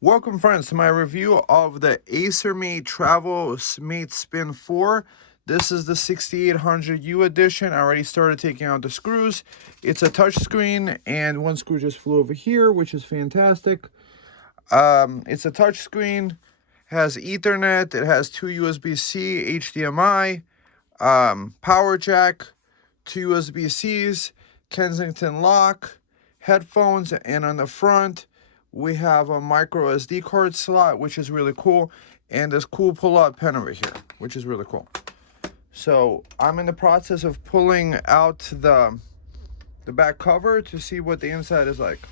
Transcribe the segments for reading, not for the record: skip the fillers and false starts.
Welcome friends to my review of the ACER Travelmate Spin 4. This is the 6800U edition. I already started taking out the screws. It's a touchscreen and one screw just flew over here, which is fantastic. It's a touchscreen, has Ethernet, it has two USB-C, HDMI, power jack, two USB-Cs, Kensington lock, headphones, and on the front we have a micro SD card slot, which is really cool, and this cool pull-out pen over here, which is really cool. So I'm in the process of pulling out the back cover to see what the inside is like.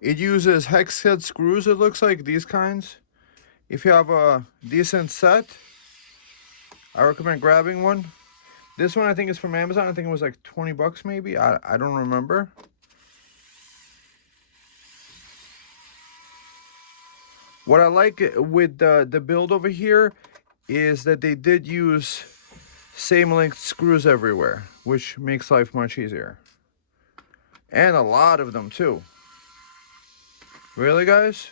It uses hex head screws, it looks like, these kinds. If you have a decent set, I recommend grabbing one. This one I think is from Amazon. I think it was like 20 bucks maybe. I don't remember. What I like with the build over here is that they did use same length screws everywhere, which makes life much easier. And a lot of them too. Really, guys?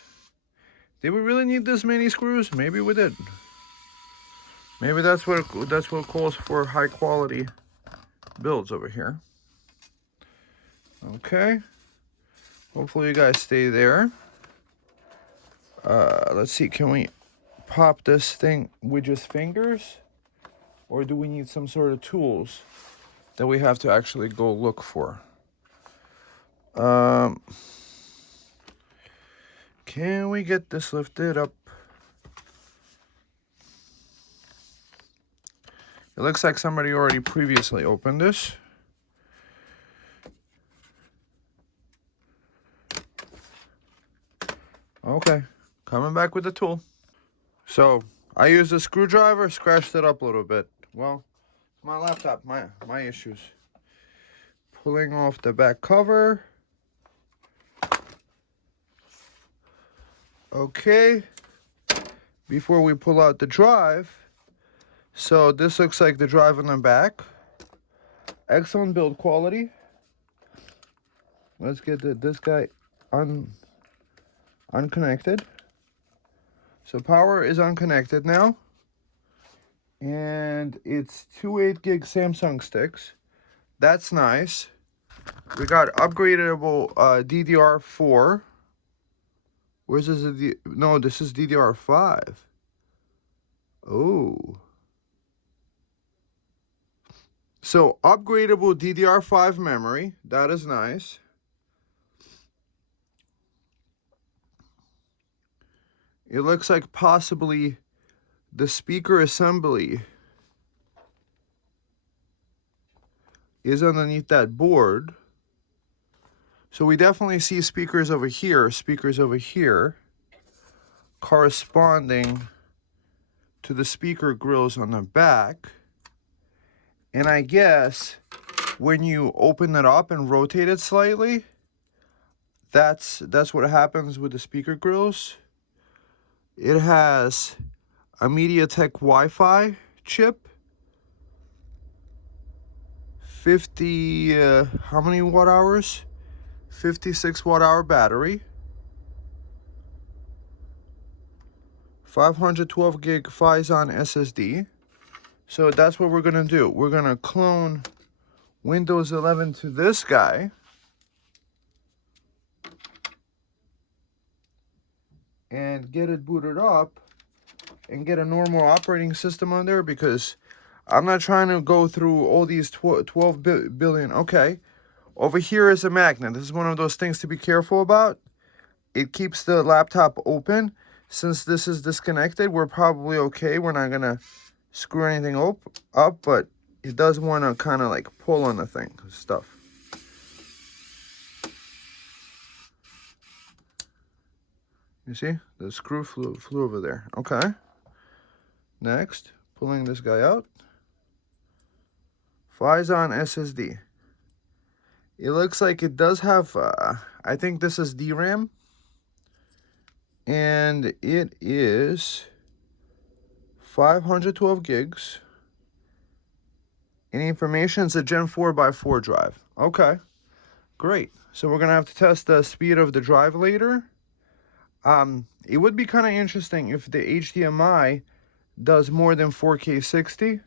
Did we really need this many screws? Maybe we did. Maybe that's what calls for high quality builds over here. Okay. Hopefully you guys stay there. Let's see, can we pop this thing with just fingers? Or do we need some sort of tools that we have to actually go look for? Can we get this lifted up? It looks like somebody already previously opened this. Okay, coming back with the tool. So I used a screwdriver, scratched it up a little bit. Well, my laptop, my issues. Pulling off the back cover. Okay, before we pull out the drive. So this looks like the drive on the back. Excellent build quality. Let's get this guy unconnected. So power is unconnected now. And it's two 8-gig Samsung sticks. That's nice. We got upgradable DDR4. Where's this? No, this is DDR5. Oh. So upgradable DDR5 memory. That is nice. It looks like possibly the speaker assembly is underneath that board. So we definitely see speakers over here, corresponding to the speaker grills on the back. And I guess when you open it up and rotate it slightly, that's what happens with the speaker grills. It has a MediaTek Wi-Fi chip. 50, how many watt hours? 56 watt hour battery. 512 gig Ryzen SSD. So that's what we're gonna do. We're gonna clone Windows 11 to this guy. And get it booted up and get a normal operating system on there, because I'm not trying to go through all these 12 billion. Okay, over here is a magnet. This is one of those things to be careful about. It keeps the laptop open. Since this is disconnected, we're probably okay. We're not gonna screw anything up, but it does want to kind of like pull on the thing, stuff. You see, the screw flew over there. Okay. Next, pulling this guy out. Ryzen SSD. It looks like it does have, I think this is DRAM. And it is 512 gigs. And information is a Gen 4x4 drive. Okay. Great. So we're gonna have to test the speed of the drive later. It would be kind of interesting if the HDMI does more than 4K 60.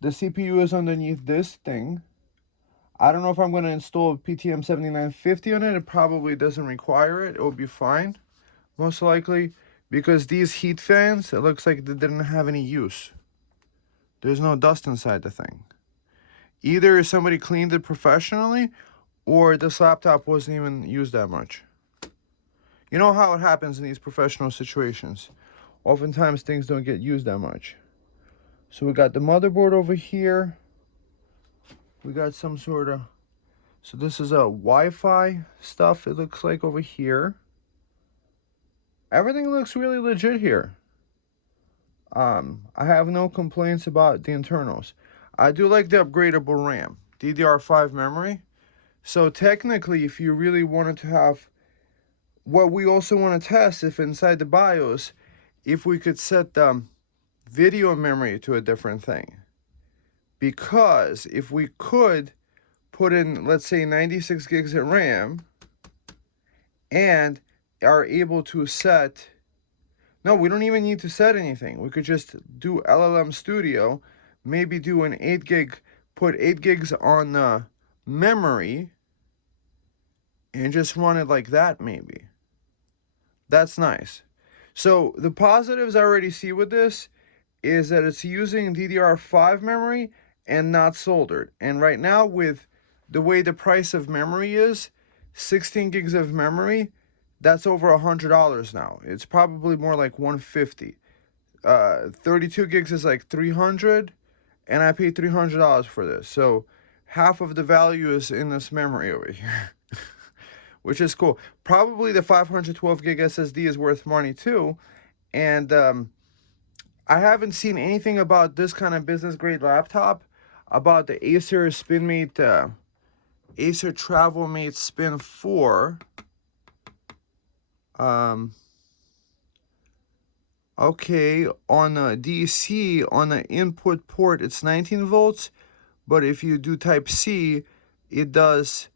The CPU is underneath this thing. I don't know if I'm going to install PTM 7950 on it. It probably doesn't require it. It will be fine, most likely, because these heat fans, it looks like they didn't have any use. There's no dust inside the thing. Either somebody cleaned it professionally, or this laptop wasn't even used that much. You know how it happens in these professional situations. Oftentimes things don't get used that much. So we got the motherboard over here. We got some sort of, so this is a Wi-Fi stuff, it looks like, over here. Everything looks really legit here. I have no complaints about the internals. I do like the upgradable RAM, DDR5 memory. So technically, if you really wanted to have, what we also want to test, if inside the BIOS, if we could set the video memory to a different thing. Because if we could put in, let's say, 96 gigs of RAM and are able to set, no, we don't even need to set anything. We could just do LLM Studio, maybe do an 8 gig, put 8 gigs on memory and just run it like that maybe. That's nice. So the positives I already see with this is that it's using DDR5 memory and not soldered. And right now, with the way the price of memory is, 16 gigs of memory, that's over $100 now. It's probably more like 150. 32 gigs is like 300, and I paid $300 for this. So half of the value is in this memory over here, which is cool. Probably the 512 gig SSD is worth money too. And I haven't seen anything about this kind of business grade laptop, about the Acer SpinMate, Acer Travelmate Spin 4. Okay, on a DC, on the input port, it's 19 volts, but if you do Type C, it does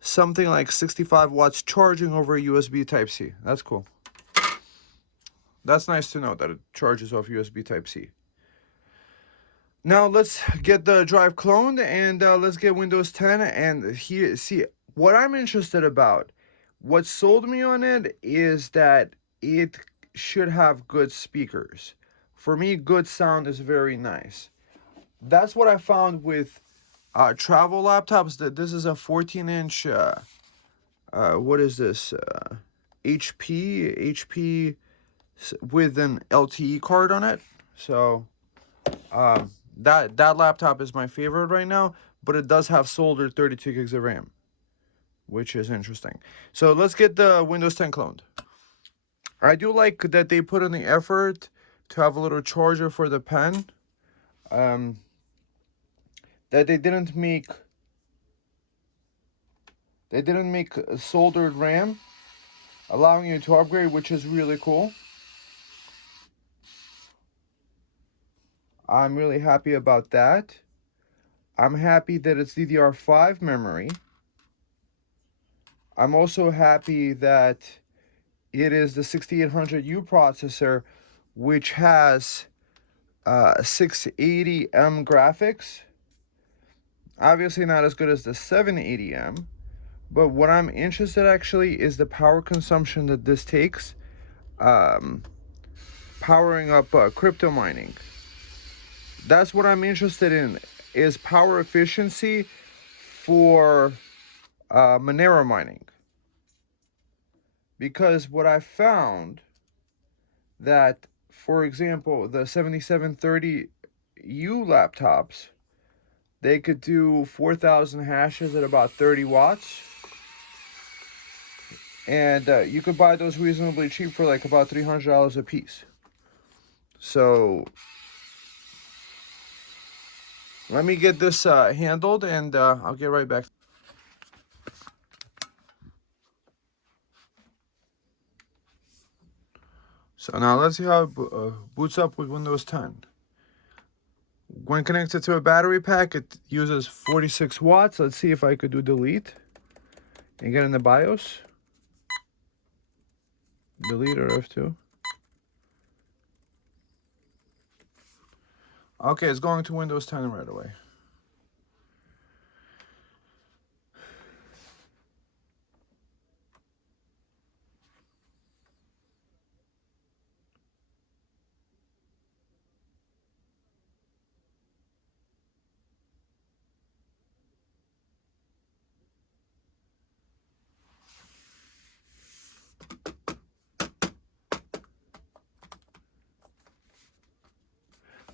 something like 65 watts charging over USB Type C. That's cool. That's nice to know that it charges off USB Type C. Now let's get the drive cloned and let's get Windows 10 and here, see what I'm interested about. What sold me on it is that it should have good speakers. For me, good sound is very nice. That's what I found with travel laptops. That this is a 14-inch. What is this? HP with an LTE card on it. So that laptop is my favorite right now, but it does have soldered 32 gigs of RAM, which is interesting. So let's get the Windows 10 cloned. I do like that they put in the effort to have a little charger for the pen. That they didn't make a soldered RAM, allowing you to upgrade, which is really cool. I'm really happy about that. I'm happy that it's DDR5 memory. I'm also happy that it is the 6800U processor, which has 680M graphics. Obviously not as good as the 780M, but what I'm interested actually is the power consumption that this takes, powering up crypto mining. That's what I'm interested in, is power efficiency for Monero mining. Because what I found that, for example, the 7730U laptops, they could do 4,000 hashes at about 30 watts. And you could buy those reasonably cheap for like about $300 a piece. So let me get this handled and I'll get right back. So now let's see how it boots up with Windows 10. When connected to a battery pack, it uses 46 watts. Let's see if I could do delete and get in the BIOS. Delete or F2. Okay, it's going to Windows 10 right away.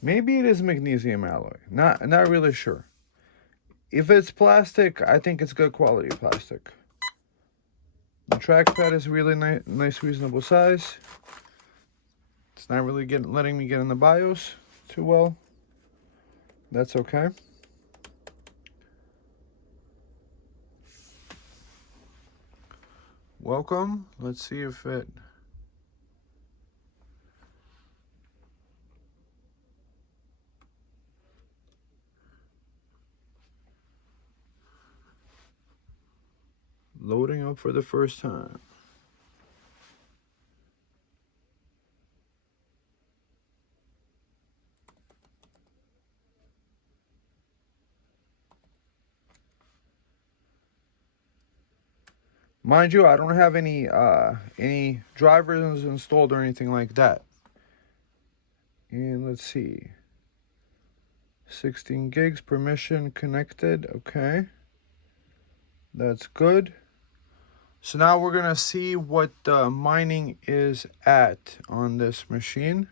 Maybe it is magnesium alloy. Not really sure. If it's plastic, I think it's good quality plastic. The trackpad is really nice, reasonable size. It's not really letting me get in the BIOS too well. That's okay. Welcome. Let's see if it... Loading up for the first time. Mind you, I don't have any drivers installed or anything like that. And let's see. 16 gigs, permission connected. Okay. That's good. So now we're going to see what the mining is at on this machine.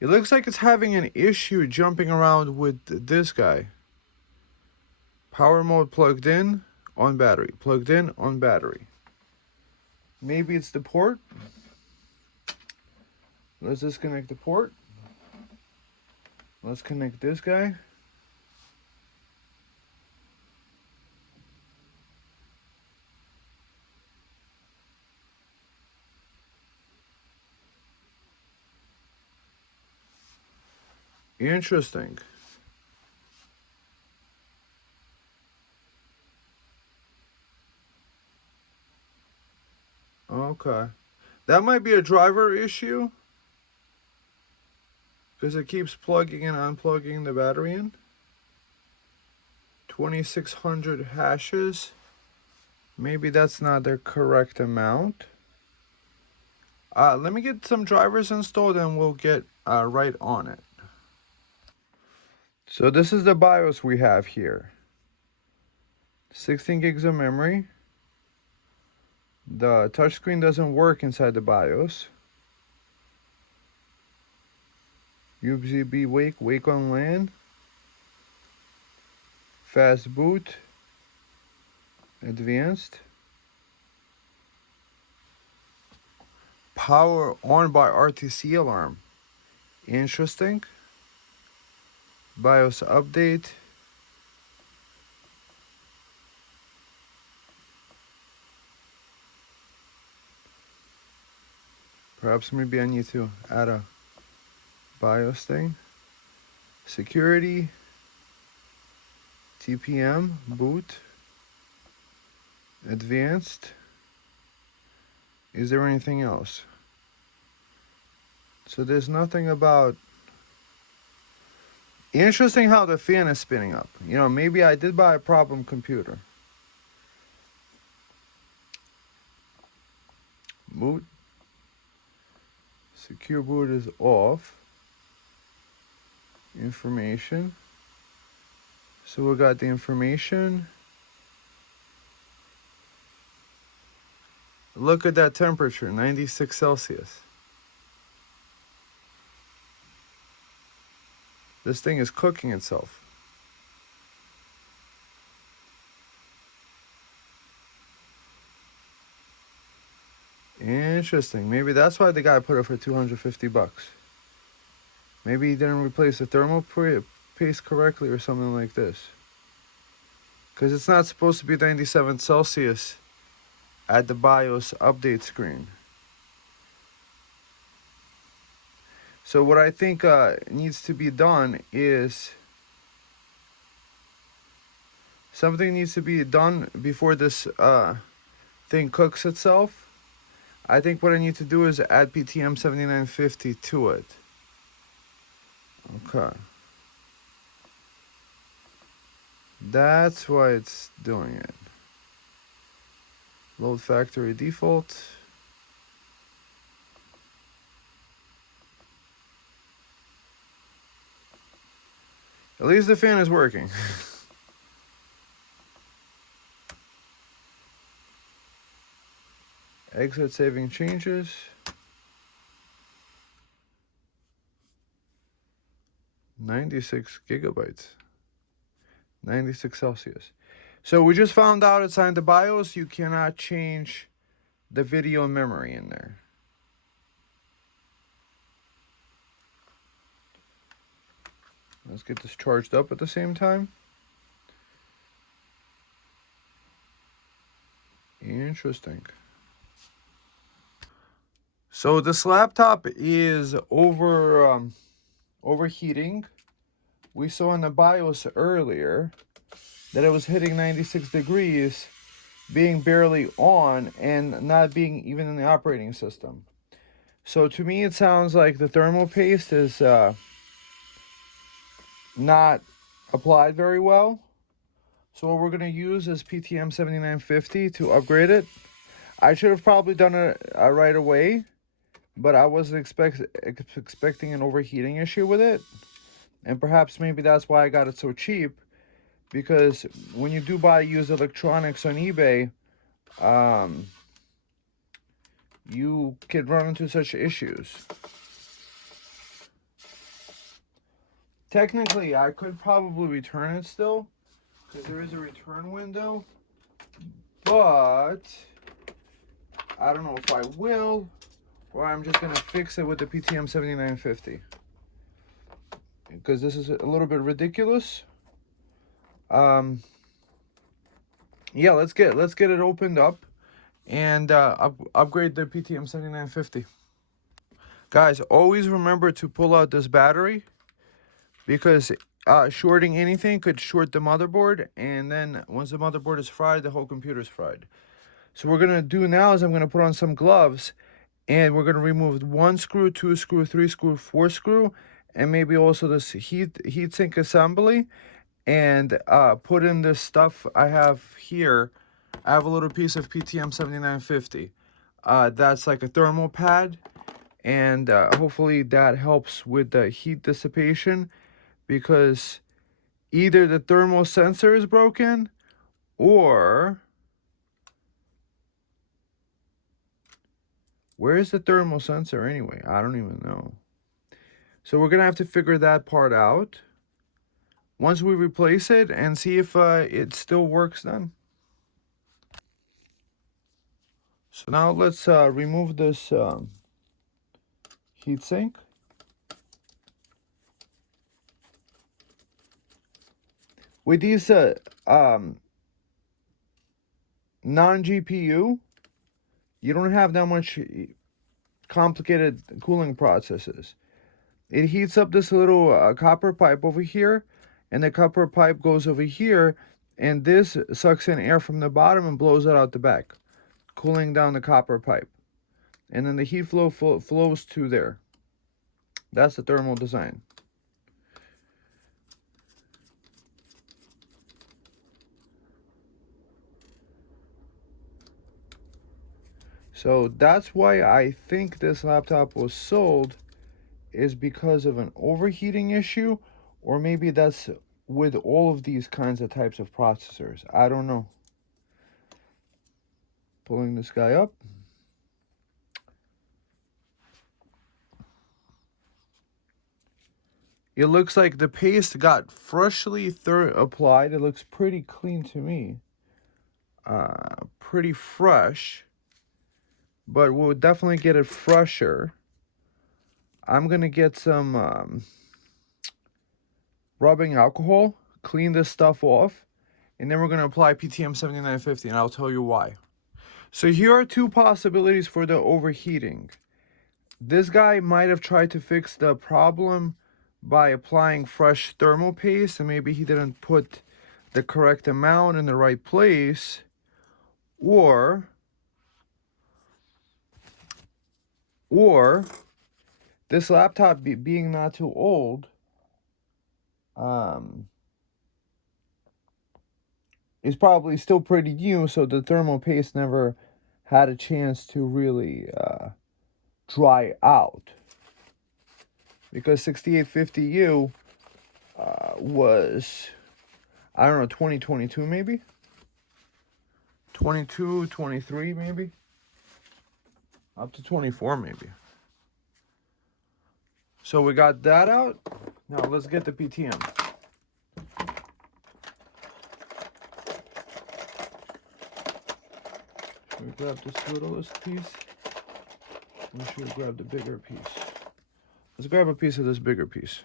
It looks like it's having an issue jumping around with this guy. Power mode plugged in, on battery. Plugged in, on battery. Maybe it's the port. Let's disconnect the port. Let's connect this guy. Interesting. Okay. That might be a driver issue, because it keeps plugging and unplugging the battery in. 2600 hashes. Maybe that's not the correct amount. Let me get some drivers installed and we'll get right on it. So this is the BIOS we have here. 16 gigs of memory. The touchscreen doesn't work inside the BIOS. USB wake on LAN. Fast boot. Advanced. Power on by RTC alarm. Interesting. BIOS update. Perhaps maybe I need to add a BIOS thing. Security. TPM. Boot. Advanced. Is there anything else? So there's nothing about... Interesting how the fan is spinning up. You know, maybe I did buy a problem computer. Boot. Secure boot is off. Information. So we got the information. Look at that temperature, 96 Celsius. This thing is cooking itself. Interesting. Maybe that's why the guy put it for 250 bucks. Maybe he didn't replace the thermal paste correctly or something like this. Because it's not supposed to be 97 Celsius at the BIOS update screen. So what I think needs to be done is something needs to be done before this thing cooks itself. I think what I need to do is add PTM 7950 to it. Okay. That's why it's doing it. Load factory default. At least the fan is working. Exit saving changes. 96 gigabytes. 96 Celsius. So we just found out inside the BIOS you cannot change the video memory in there. Let's get this charged up at the same time. Interesting. So this laptop is overheating. We saw in the BIOS earlier that it was hitting 96 degrees, being barely on, and not being even in the operating system. So to me it sounds like the thermal paste is not applied very well. So what we're going to use is PTM 7950 to upgrade it. I should have probably done it right away, but I wasn't expecting an overheating issue with it. And perhaps maybe that's why I got it so cheap, because when you do buy used electronics on eBay, you can run into such issues. Technically, I could probably return it still, because there is a return window, but I don't know if I will, or I'm just going to fix it with the PTM 7950, because this is a little bit ridiculous. Yeah, let's get it opened up and upgrade the PTM 7950. Guys, always remember to pull out this battery, because shorting anything could short the motherboard, and then once the motherboard is fried, the whole computer is fried. So what we're going to do now is I'm going to put on some gloves, and we're going to remove 1 screw, 2 screw, 3 screw, 4 screw, and maybe also this heat sink assembly, and put in this stuff I have here. I have a little piece of PTM 7950. That's like a thermal pad, and hopefully that helps with the heat dissipation, because either the thermal sensor is broken, or where is the thermal sensor anyway? I don't even know. So we're gonna have to figure that part out once we replace it and see if it still works then. So now let's remove this heatsink. With these non-GPU, you don't have that much complicated cooling processes. It heats up this little copper pipe over here, and the copper pipe goes over here, and this sucks in air from the bottom and blows it out the back, cooling down the copper pipe. And then the heat flow flows to there. That's the thermal design. So that's why I think this laptop was sold, is because of an overheating issue, or maybe that's with all of these kinds of types of processors. I don't know. Pulling this guy up. It looks like the paste got freshly applied. It looks pretty clean to me. Pretty fresh. But we'll definitely get it fresher. I'm going to get some rubbing alcohol, clean this stuff off, and then we're going to apply PTM 7950, and I'll tell you why. So here are two possibilities for the overheating. This guy might have tried to fix the problem by applying fresh thermal paste, and maybe he didn't put the correct amount in the right place, or this laptop being not too old, is probably still pretty new, so the thermal paste never had a chance to really dry out. Because 6850U was, I don't know, 2022 maybe? 22, 23 maybe? Up to 24 maybe. So we got that out. Now let's get the PTM. Should we grab this littlest piece? Or should we grab the bigger piece? Let's grab a piece of this bigger piece.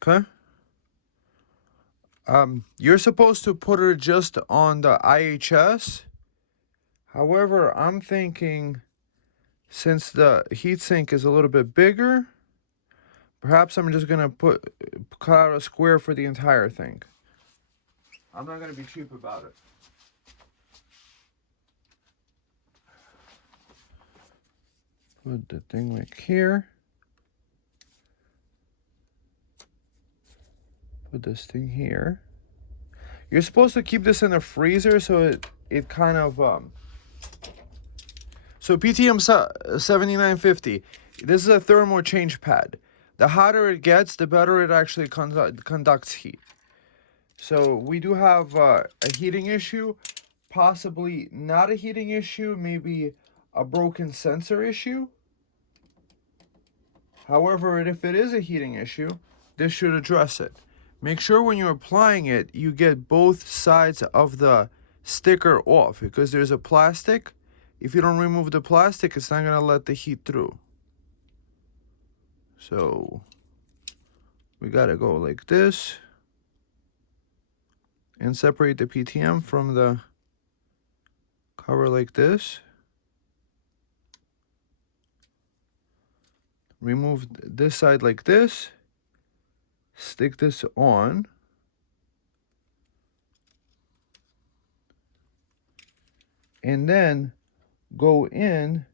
Okay? You're supposed to put it just on the IHS. However, I'm thinking since the heatsink is a little bit bigger, perhaps I'm just gonna cut out a square for the entire thing. I'm not gonna be cheap about it. Put the thing like here. Put this thing here. You're supposed to keep this in the freezer so it kind of so PTM 7950. This is a thermal change pad. The hotter it gets, the better it actually conducts heat. So we do have a heating issue, possibly not a heating issue, maybe a broken sensor issue. However, if it is a heating issue, this should address it. Make sure when you're applying it, you get both sides of the sticker off, because there's a plastic. If you don't remove the plastic, it's not going to let the heat through. So we got to go like this and separate the PTM from the cover like this. Remove this side like this. Stick this on. And then go in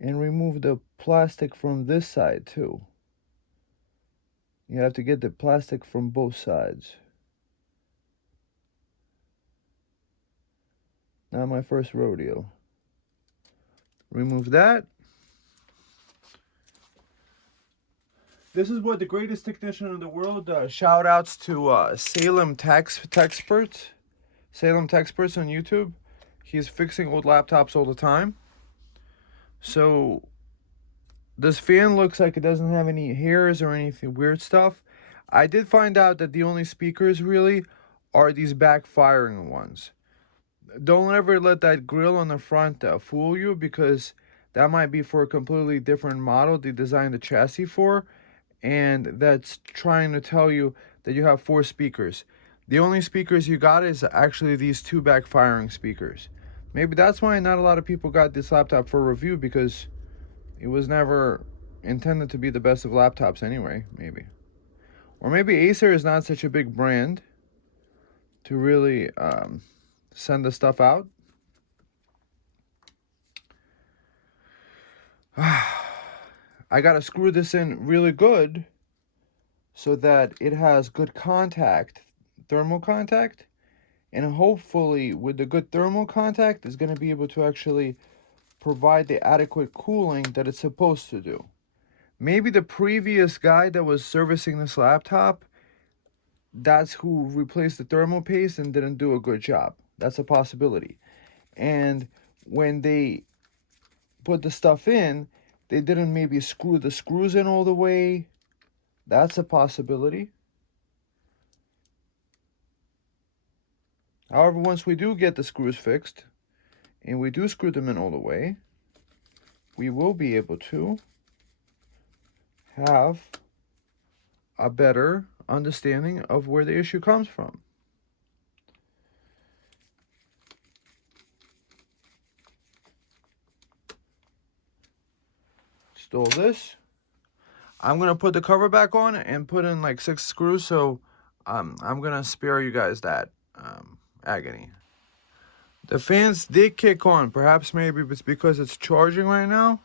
and remove the plastic from this side too. You have to get the plastic from both sides. Not my first rodeo. Remove that. This is what the greatest technician in the world. Shout outs to Salem Techsperts. Salem Techsperts on YouTube. He's fixing old laptops all the time. So this fan looks like it doesn't have any hairs or anything weird stuff. I did find out that the only speakers really are these backfiring ones. Don't ever let that grill on the front fool you, because that might be for a completely different model they designed the chassis for, and that's trying to tell you that you have 4 speakers. The only speakers you got is actually these 2 backfiring speakers. Maybe that's why not a lot of people got this laptop for review, because it was never intended to be the best of laptops anyway, maybe. Or maybe Acer is not such a big brand to really send the stuff out. I gotta screw this in really good so that it has good contact, thermal contact, and hopefully with the good thermal contact it's gonna be able to actually provide the adequate cooling that it's supposed to do. Maybe the previous guy that was servicing this laptop, that's who replaced the thermal paste and didn't do a good job. That's a possibility. And when they put the stuff in, they didn't maybe screw the screws in all the way. That's a possibility. However, once we do get the screws fixed and we do screw them in all the way, we will be able to have a better understanding of where the issue comes from. install this. I'm gonna put the cover back on and put in like 6 screws, so I'm gonna spare you guys that agony. The fans did kick on. Perhaps maybe it's because it's charging right now.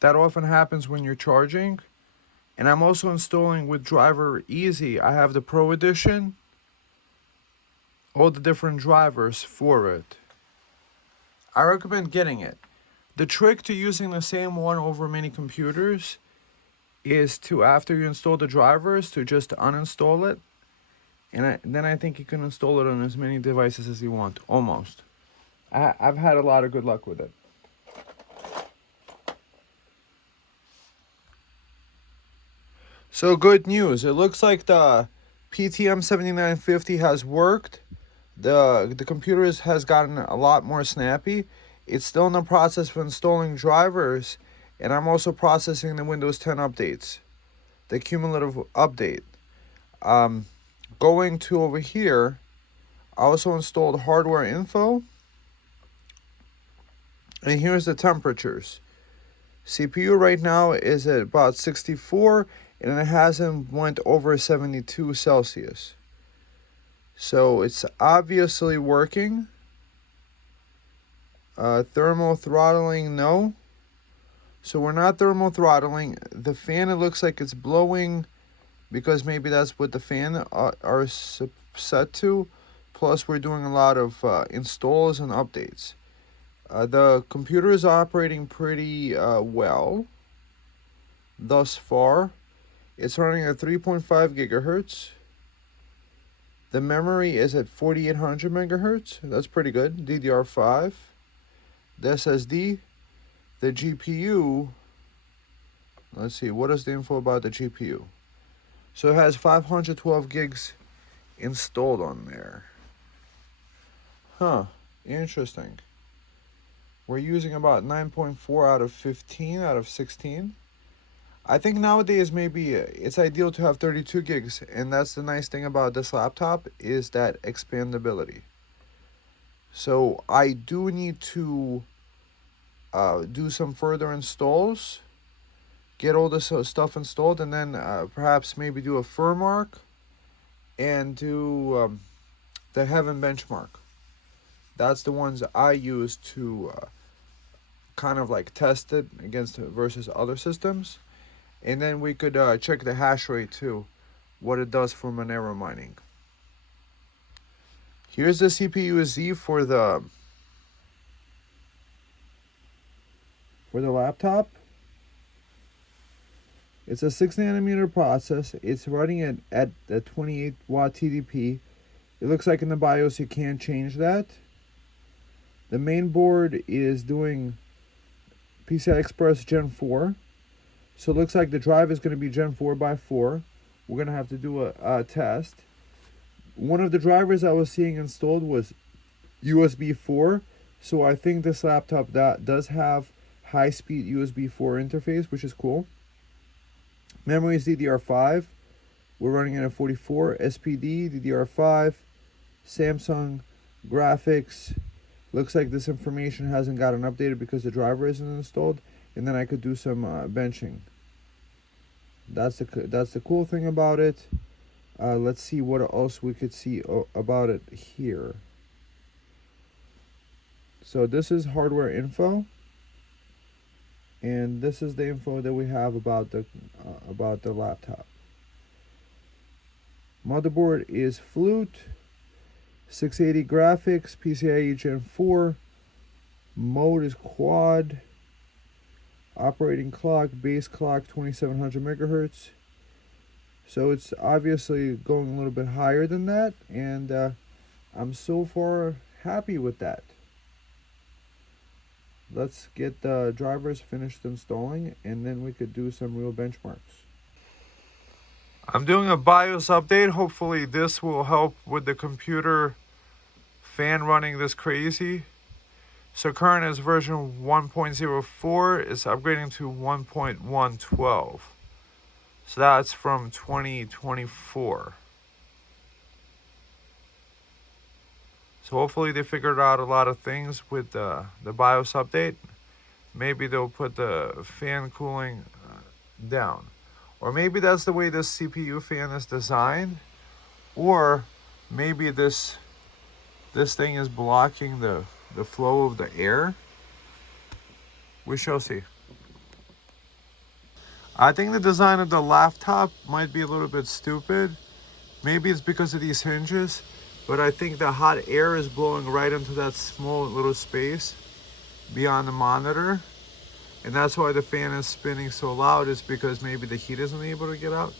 That often happens when you're charging. And I'm also installing with Driver Easy. I have the Pro Edition. All the different drivers for it. I recommend getting it. The trick to using the same one over many computers is to, after you install the drivers, to just uninstall it. And then I think you can install it on as many devices as you want, almost. I've had a lot of good luck with it. So good news. It looks like the PTM 7950 has worked. The computer has gotten a lot more snappy. It's still in the process of installing drivers, and I'm also processing the Windows 10 updates, the cumulative update. Going to over here, I also installed hardware info, and here's the temperatures. CPU right now is at about 64, and it hasn't went over 72 Celsius. So it's obviously working. Thermal throttling, no. So we're not thermal throttling. The fan, it looks like it's blowing because maybe that's what the fan are set to. Plus we're doing a lot of installs and updates. The computer is operating pretty well thus far. It's running at 3.5 gigahertz. The memory is at 4800 megahertz. That's pretty good. DDR5. The SSD. The GPU. Let's see. What is the info about the GPU? So it has 512 gigs installed on there. Huh. Interesting. We're using about 9.4 out of 15 out of 16. I think nowadays maybe it's ideal to have 32 gigs, and that's the nice thing about this laptop is that expandability. So I do need to do some further installs, get all this stuff installed, and then perhaps maybe do a firmware and do the Heaven benchmark. That's the ones I use to kind of like test it against versus other systems. And then we could check the hash rate too, what it does for Monero mining. Here's the CPU-Z for the laptop. It's a 6 nanometer process. It's running at the 28 watt TDP. It looks like in the BIOS you can't change that. The main board is doing PCI Express Gen 4. So it looks like the drive is going to be Gen 4x4. We're going to have to do a test. One of the drivers I was seeing installed was USB 4. So I think this laptop does have high-speed USB 4 interface, which is cool. Memory is DDR5. We're running it at 44. SPD, DDR5. Samsung graphics. Looks like this information hasn't gotten updated because the driver isn't installed. And then I could do some benching. That's the cool thing about it. Let's see what else we could see about it here. So this is hardware info, and this is the info that we have about the laptop. Motherboard is Flute, 680 graphics, PCIe Gen 4. Mode is Quad. Operating clock, base clock, 2700 megahertz. So it's obviously going a little bit higher than that, and I'm so far happy with that. Let's get the drivers finished installing, and then we could do some real benchmarks. I'm doing a BIOS update. Hopefully this will help with the computer fan running this crazy. So current is version 1.04. It's upgrading to 1.112. So that's from 2024. So hopefully they figured out a lot of things with the BIOS update. maybe they'll put the fan cooling down. Or maybe that's the way this CPU fan is designed. Or maybe this thing is blocking the flow of the air. We shall see. I think the design of the laptop might be a little bit stupid. Maybe it's because of these hinges, but I think the hot air is blowing right into that small little space beyond the monitor. And that's why the fan is spinning so loud, is because maybe the heat isn't able to get out.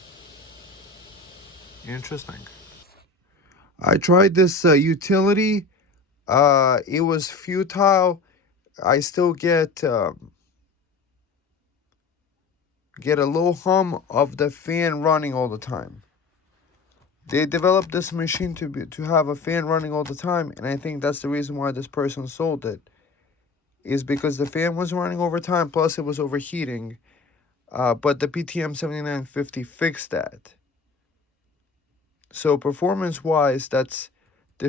Interesting. I tried this utility. It was futile. I still get a low hum of the fan running all the time. They developed this machine to have a fan running all the time, and I think that's the reason why this person sold it, is because the fan was running over time, plus it was overheating. But the PTM 7950 fixed that. So performance-wise, this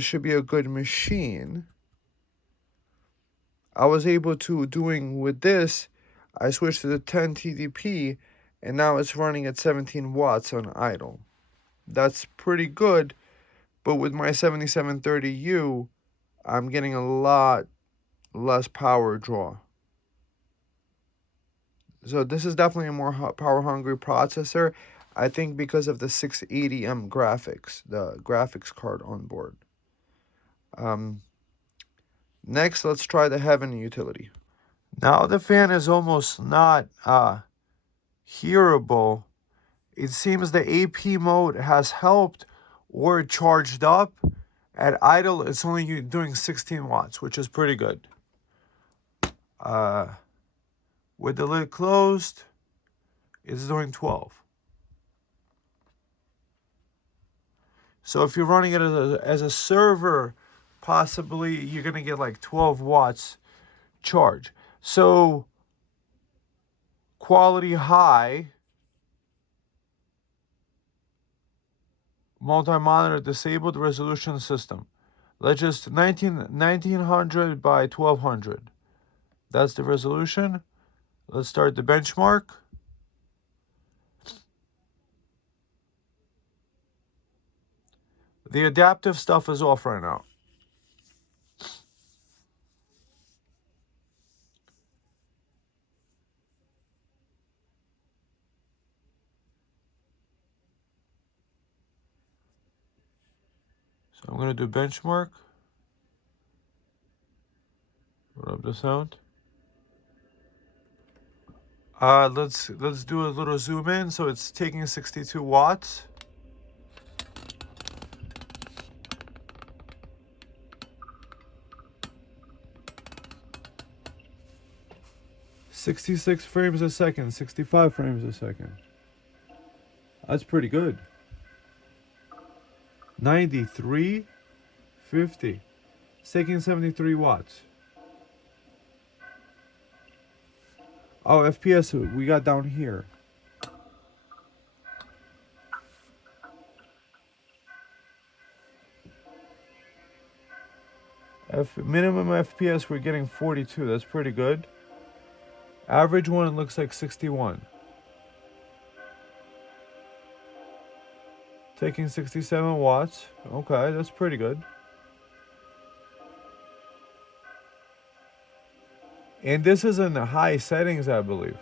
should be a good machine. I was able to, doing with this, I switched to the 10 TDP, and now it's running at 17 watts on idle. That's pretty good, but with my 7730U, I'm getting a lot less power draw. So this is definitely a more power-hungry processor, I think, because of the 680M graphics, the graphics card on board. Next, let's try the Heaven utility. Now the fan is almost not hearable. It seems the AP mode has helped or charged up. At idle, it's only doing 16 watts, which is pretty good. With the lid closed, it's doing 12. So if you're running it as a server, possibly you're going to get like 12 watts charge. So quality high, multi-monitor disabled resolution system. Let's just 1900 by 1200. That's the resolution. Let's start the benchmark. The adaptive stuff is off right now. So I'm going to do benchmark. Put up the sound. Let's do a little zoom in. So it's taking 62 watts. "66 frames a second, 65 frames a second. That's pretty good. 93, 50. It's taking 73 watts. Oh, FPS we got down here. Minimum FPS we're getting 42. That's pretty good. Average one looks like 61. Taking 67 watts. Okay, that's pretty good. And this is in the high settings, I believe.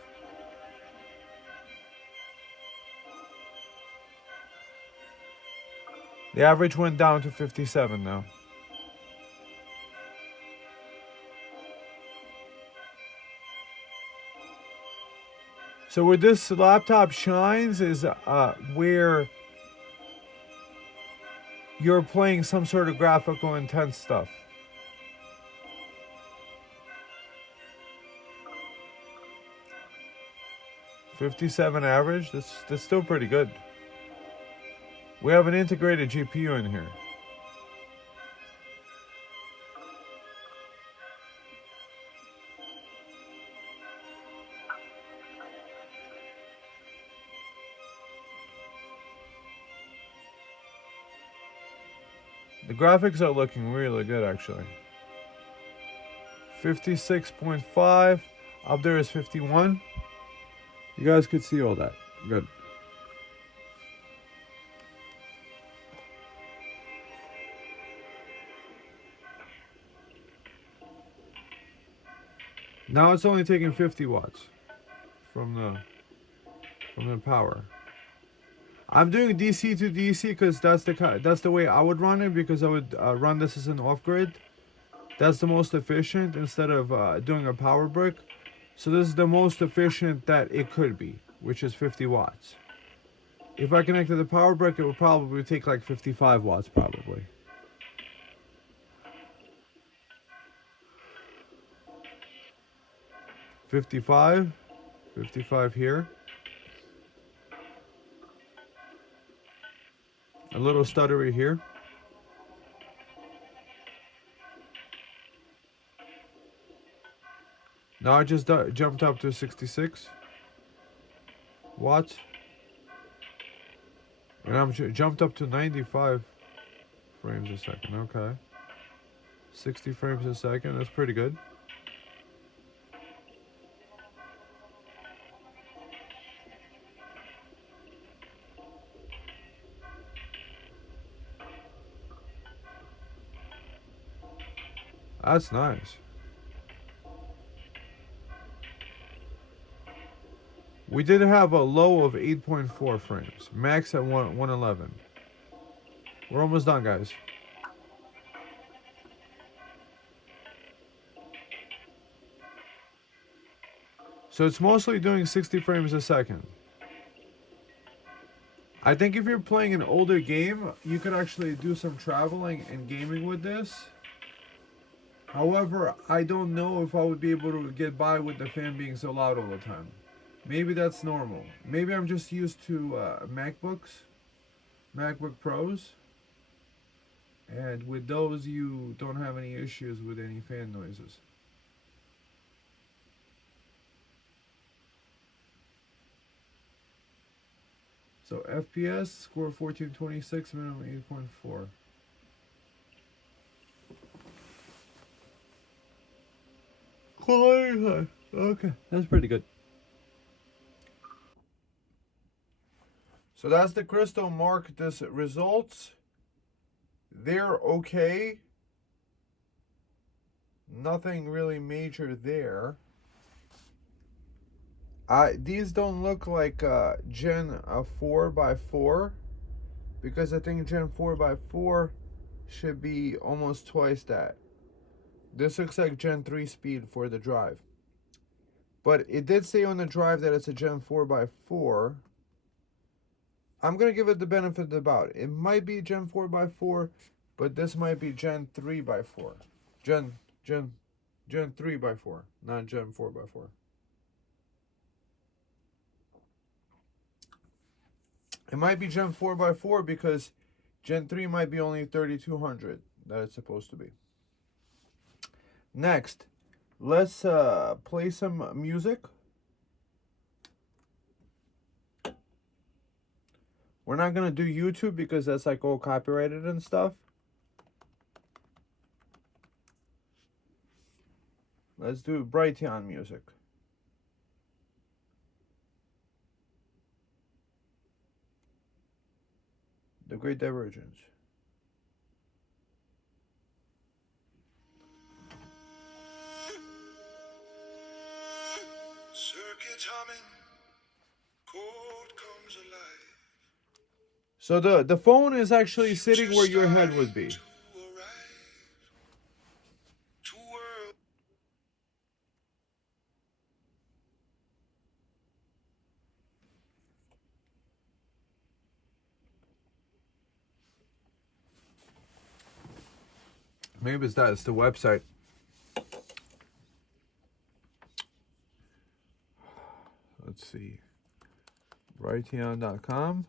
The average went down to 57 now. So where this laptop shines is where you're playing some sort of graphical intense stuff. $57 average, that's still pretty good. We have an integrated GPU in here. The graphics are looking really good, actually. 56.5. Up there is 51. You guys could see all that. Good. Now it's only taking 50 watts from the power. I'm doing DC to DC because that's the way I would run it, because I would run this as an off-grid. That's the most efficient instead of doing a power brick. So this is the most efficient that it could be, which is 50 watts. If I connected the power brick, it would probably take like 55 watts probably. $55 here. A little stuttery here. Now I just jumped up to 66 watts. And I'm jumped up to 95 frames a second. Okay. 60 frames a second. That's pretty good. That's nice. We did have a low of 8.4 frames. Max at 111. We're almost done, guys. So it's mostly doing 60 frames a second. I think if you're playing an older game, you could actually do some traveling and gaming with this. However, I don't know if I would be able to get by with the fan being so loud all the time. Maybe that's normal. Maybe I'm just used to MacBook Pros. And with those, you don't have any issues with any fan noises. So FPS, score 1426, minimum 8.4. Quality. Okay, that's pretty good. So that's the Crystal Mark. This results. They're okay. Nothing really major there. These don't look like Gen 4x4, because I think Gen 4x4 should be almost twice that. This looks like Gen 3 speed for the drive. But it did say on the drive that it's a Gen 4x4. I'm going to give it the benefit of the doubt. It might be Gen 4x4, but this might be Gen 3x4. Gen 3x4, not Gen 4x4. It might be Gen 4x4 because Gen 3 might be only 3200 that it's supposed to be. Next, let's play some music. We're not going to do YouTube because that's like all copyrighted and stuff. Let's do Brighteon music. The Great Divergence. Circuits humming, code comes alive. So the phone is actually sitting where your head would be. Maybe it's that. It's the website. Let's see. Brighteon.com.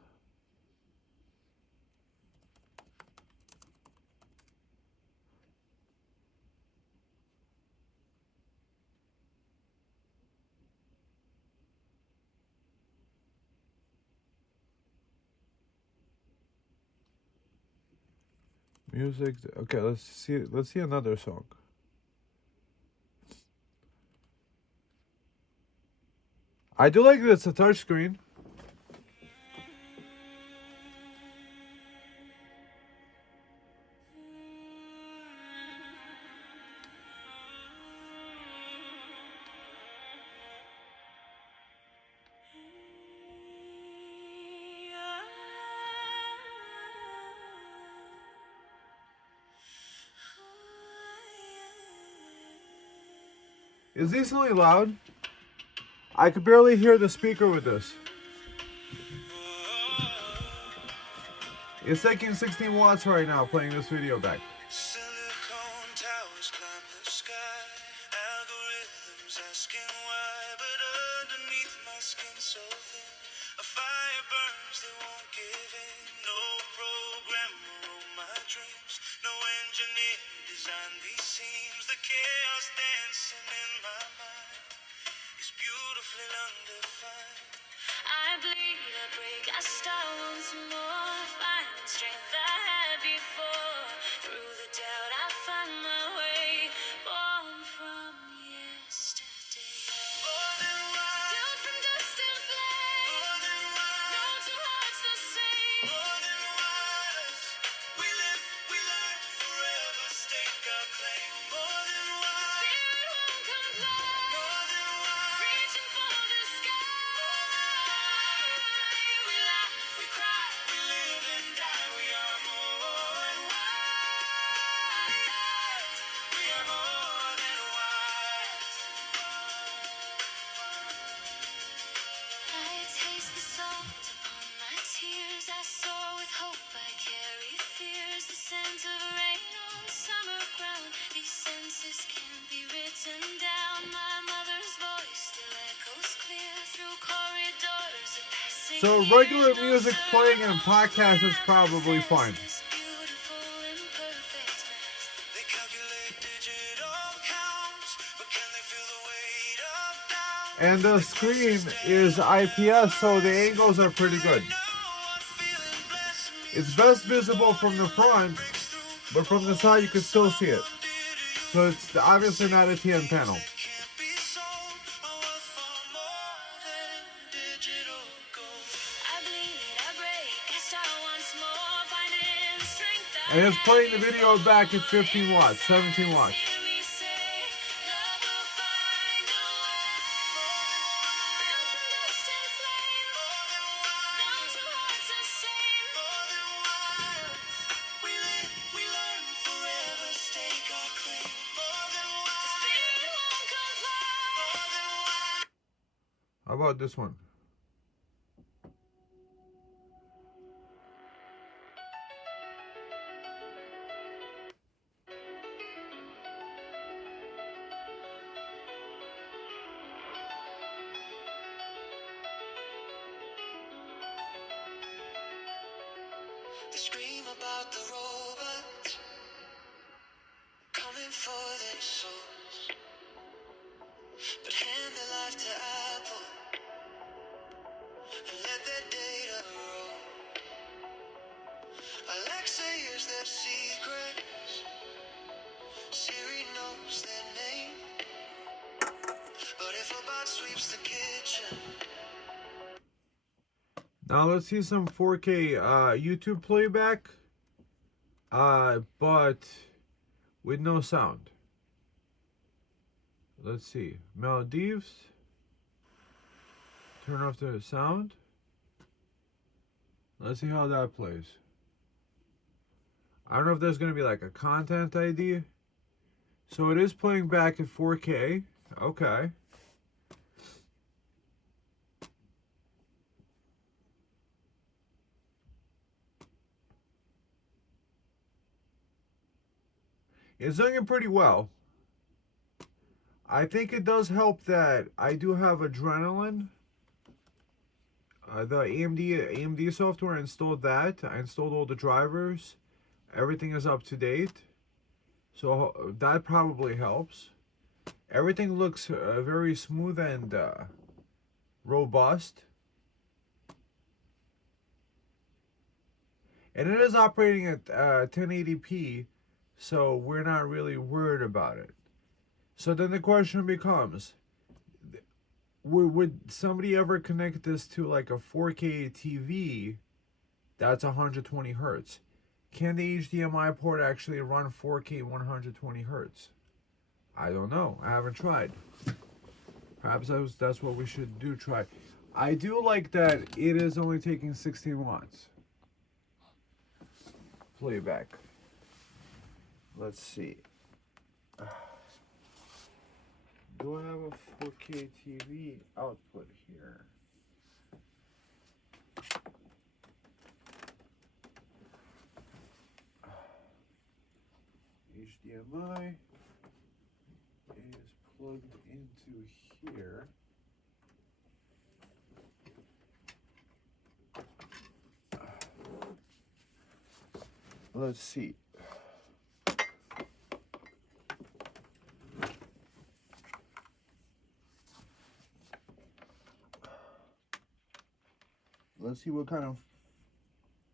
Music. Okay, let's see another song. I do like that it's a touchscreen. It's decently loud. I could barely hear the speaker with this. It's taking 16 watts right now playing this video back. Silicon towers climb the sky. Algorithms asking why, but underneath my skin so thin, a fire burns, they won't give in. No programmer wrote my dreams. No engineer designed these scenes. The chaos dancing in my mind is beautifully undefined. I bleed, I break, I start once more, finding strength I had before. Through the doubt I find my way, born from yesterday. More than wise, built from dust and flame. More than wise, no two hearts the same. More than wise, we live, we learn, forever stake our claim. More than wise, spirit won't comply. More than wise, reaching for the sky. We laugh, we cry, we live and die. We are more than wise. We are more than wise. I taste the salt upon my tears. I soar with hope, I carry fears. The scent of rain on summer ground. These senses can't be written down. My mother's voice still echoes clear through corridors of passing So regular music playing in a podcast is probably fine. this beautiful imperfect mess. They calculate digital counts, but can they feel the weight of doubt? And the screen is IPS, so the angles are pretty good. It's best visible from the front, but from the side you can still see it. So it's obviously not a TN panel. And it's playing the video back at 15 watts, 17 watts. How about this one? They scream about the robots coming for their souls, but hand their life to Apple and let their data roll. Alexa hears their secrets, Siri knows their name, but if a bot sweeps the kitchen. Now let's see some 4K YouTube playback, but with no sound. Let's see. Maldives. Turn off the sound. Let's see how that plays. I don't know if there's going to be like a content ID. So it is playing back at 4K. Okay. It's doing it pretty well. I think it does help that I do have Adrenaline. The AMD software, I installed that. I installed all the drivers. Everything is up to date. So that probably helps. Everything looks very smooth and robust. And it is operating at 1080p. So we're not really worried about it. So then the question becomes, would somebody ever connect this to like a 4K TV that's 120 hertz? Can the HDMI port actually run 4K 120 hertz? I don't know. I haven't tried. Perhaps that's what we should do, try. I do like that it is only taking 16 watts. Playback. Let's see. Do I have a 4K TV output here? HDMI is plugged into here. Let's see. Let's see what kind of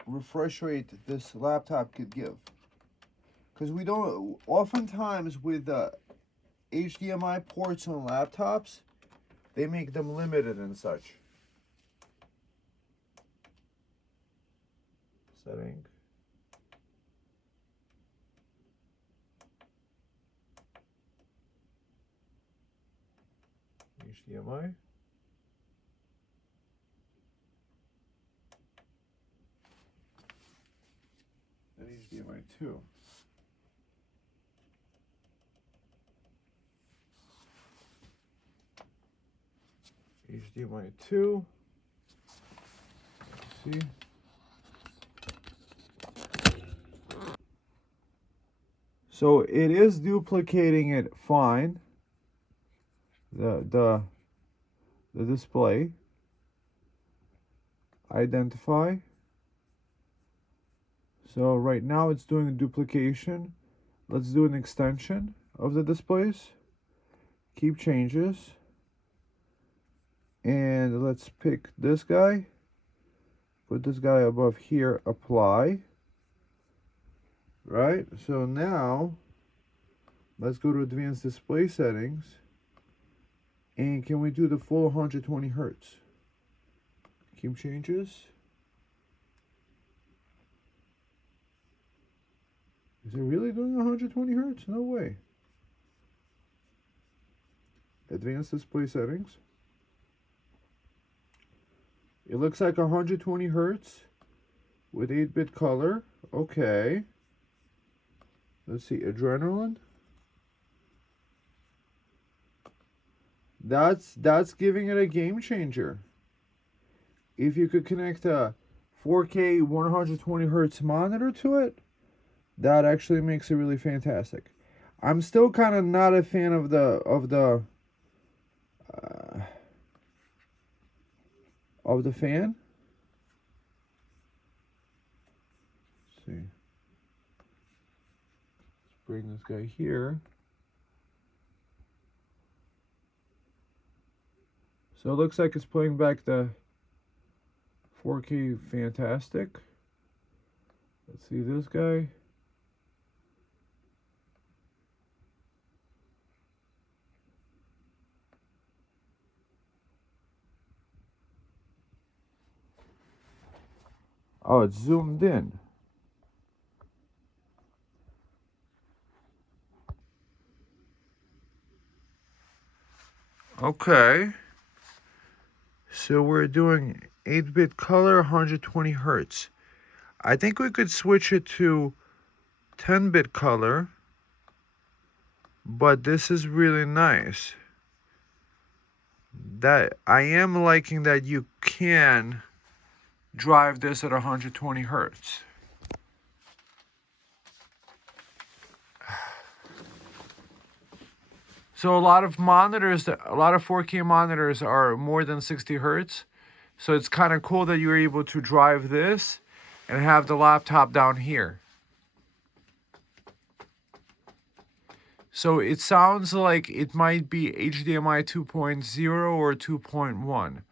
refresh rate this laptop could give. Because we don't, oftentimes with HDMI ports on laptops, they make them limited and such. Setting. HDMI. And HDMI 2. HDMI 2. See? So it is duplicating it fine. The display. Identify. So right now it's doing a duplication. Let's do an extension of the displays. Keep changes. And let's pick this guy. Put this guy above here. Apply. Right? So now, let's go to advanced display settings. And can we do the full 120 hertz? Keep changes. Is it really doing 120 hertz? No way. Advanced display settings. It looks like 120 hertz with 8-bit color. Okay. Let's see, adrenaline. That's giving it a game changer. If you could connect a 4K 120 hertz monitor to it, that actually makes it really fantastic. I'm still kind of not a fan of the fan. Let's see. Let's bring this guy here. So it looks like it's playing back the 4K fantastic. Let's see this guy. Oh, it's zoomed in. Okay. So we're doing 8-bit color, 120 hertz. I think we could switch it to 10-bit color, but this is really nice. That I am liking that you can drive this at 120 hertz. So a lot of 4K monitors are more than 60 hertz. So it's kind of cool that you're able to drive this and have the laptop down here. So it sounds like it might be HDMI 2.0 or 2.1,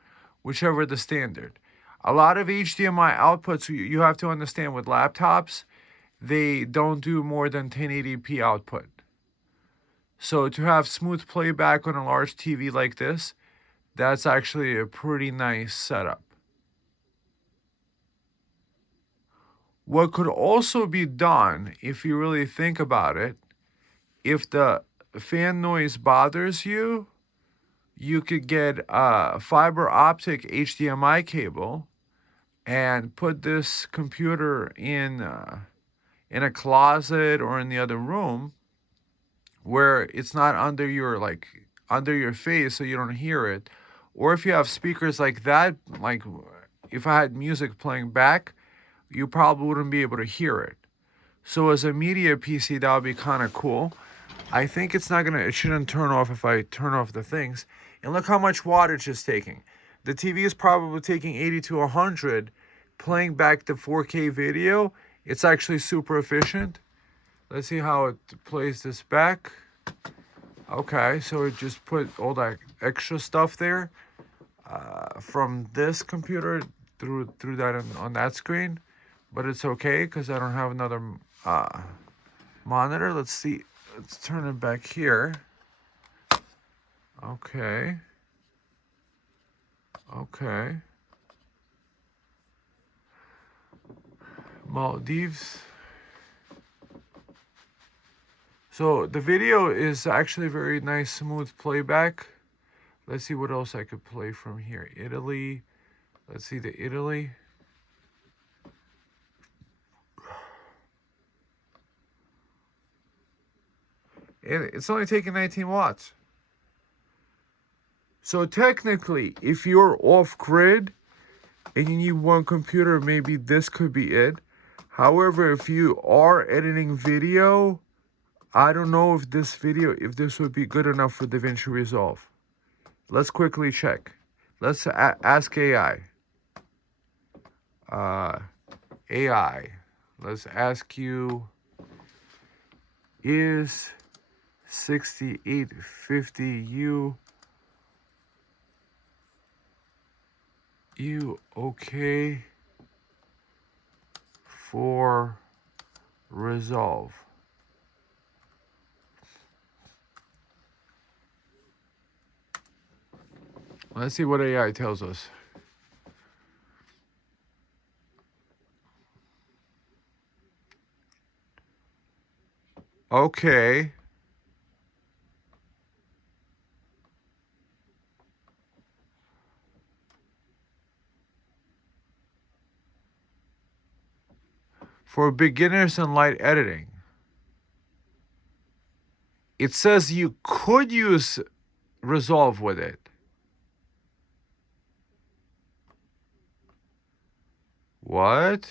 whichever the standard. A lot of HDMI outputs, you have to understand with laptops, they don't do more than 1080p output. So to have smooth playback on a large TV like this, that's actually a pretty nice setup. What could also be done, if you really think about it, if the fan noise bothers you, you could get a fiber optic HDMI cable and put this computer in a closet or in the other room where it's not under your face, so you don't hear it. Or if you have speakers like that, like if I had music playing back, you probably wouldn't be able to hear it. So as a media PC, that would be kind of cool. I think it shouldn't turn off if I turn off the things. And look how much wattage it's taking. The TV is probably taking 80 to 100. Playing back the 4K video, it's actually super efficient. Let's see how it plays this back. Okay, so it just put all that extra stuff there from this computer through that on that screen. But it's okay because I don't have another monitor. Let's see. Let's turn it back here. Okay. Okay. Maldives. So the video is actually very nice, smooth playback. Let's see what else I could play from here. Italy. Let's see the Italy. And it's only taking 19 watts. So technically, if you're off grid and you need one computer, maybe this could be it. However, if you are editing video, I don't know if this would be good enough for DaVinci Resolve. Let's quickly check. Let's ask AI. AI. Let's ask you, is 6850U okay for Resolve? Let's see what AI tells us. Okay. For beginners and light editing, it says you could use Resolve with it. What?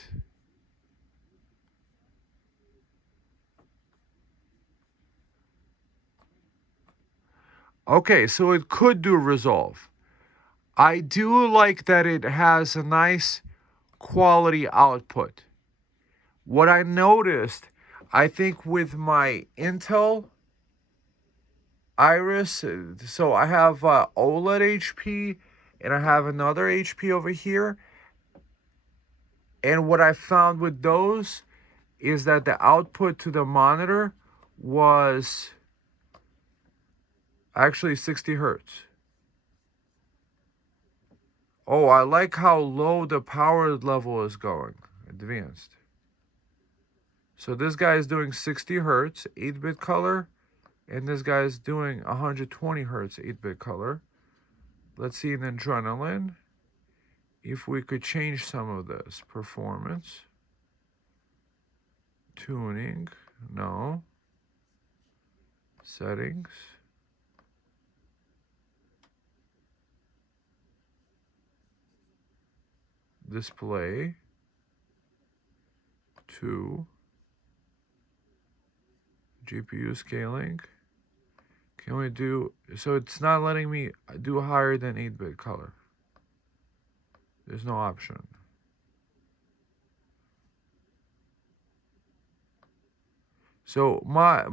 Okay, so it could do Resolve. I do like that it has a nice quality output. What I noticed, I think with my Intel Iris, so I have OLED HP and I have another HP over here. And what I found with those is that the output to the monitor was actually 60 hertz. Oh, I like how low the power level is going. Advanced. So this guy is doing 60 hertz, 8-bit color. And this guy is doing 120 hertz, 8-bit color. Let's see in Adrenaline if we could change some of this. Performance. Tuning. No. Settings. Display. 2. GPU scaling. Can we do, so it's not letting me do higher than 8-bit color. There's no option. So my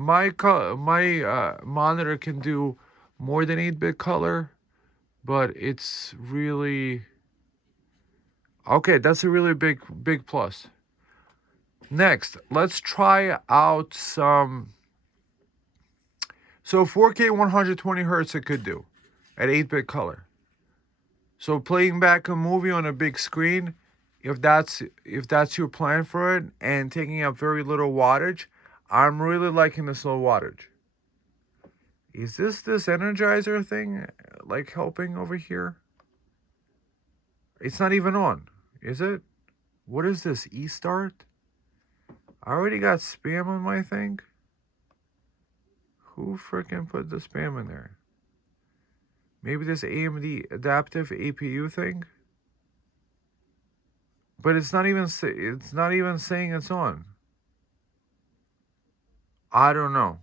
monitor can do more than 8-bit color, but it's really, okay, that's a really big plus. Next, let's try out some. So 4K 120 hertz it could do at 8-bit color. So playing back a movie on a big screen, if that's your plan for it, and taking up very little wattage, I'm really liking this low wattage. Is this energizer thing like helping over here? It's not even on, is it? What is this, e-start? I already got spam on my thing. Who freaking put the spam in there? Maybe this AMD adaptive APU thing? But it's not even saying it's on. I don't know.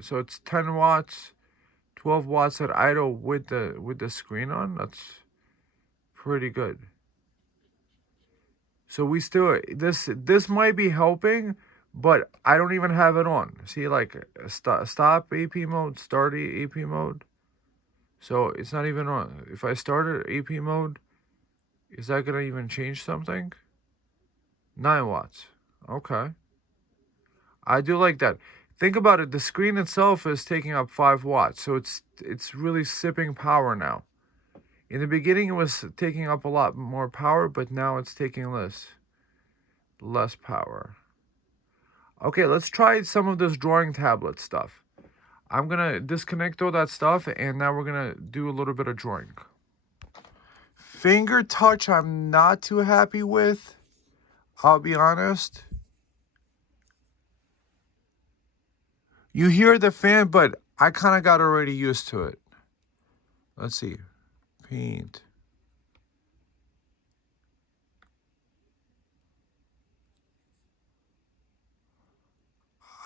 So it's 10 watts, 12 watts at idle with the screen on. That's pretty good. So we still, this might be helping, but I don't even have it on. See, like stop AP mode, start AP mode. So it's not even on. If I started AP mode, is that gonna even change something? 9 watts. Okay. I do like that. Think about it. The screen itself is taking up 5 watts, so it's really sipping power now. In the beginning, it was taking up a lot more power, but now it's taking less power. Okay, let's try some of this drawing tablet stuff. I'm gonna disconnect all that stuff, and now we're gonna do a little bit of drawing. Finger touch, I'm not too happy with. I'll be honest. You hear the fan, but I kind of got already used to it. Let's see. Paint.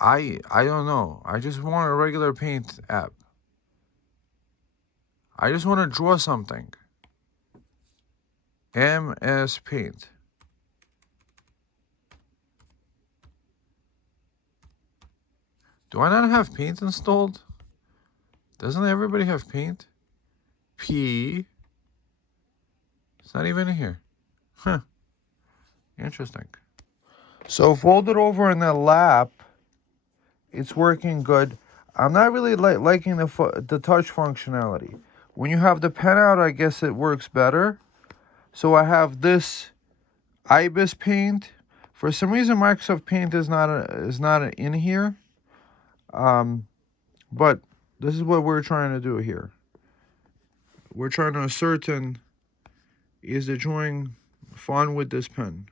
I don't know. I just want a regular paint app. I just want to draw something. MS Paint. Do I not have Paint installed? Doesn't everybody have Paint? P. It's not even in here. Huh. Interesting. So folded over in the lap, it's working good. I'm not really liking the touch functionality. When you have the pen out, I guess it works better. So I have this Ibis Paint. For some reason, Microsoft Paint is not in here. But this is what we're trying to do here. We're trying to ascertain, is the drawing fun with this pen?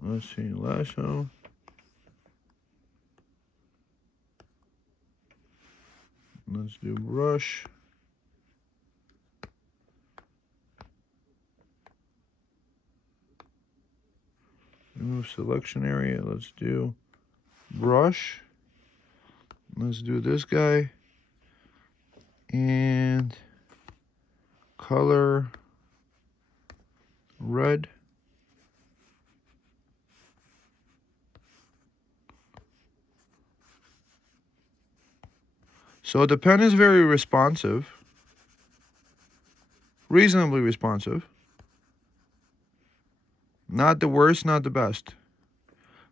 Let's see, lasso. Let's do brush. Remove selection area. Let's do brush. Let's do this guy. And color red. So the pen is very responsive. Reasonably responsive. Not the worst, not the best.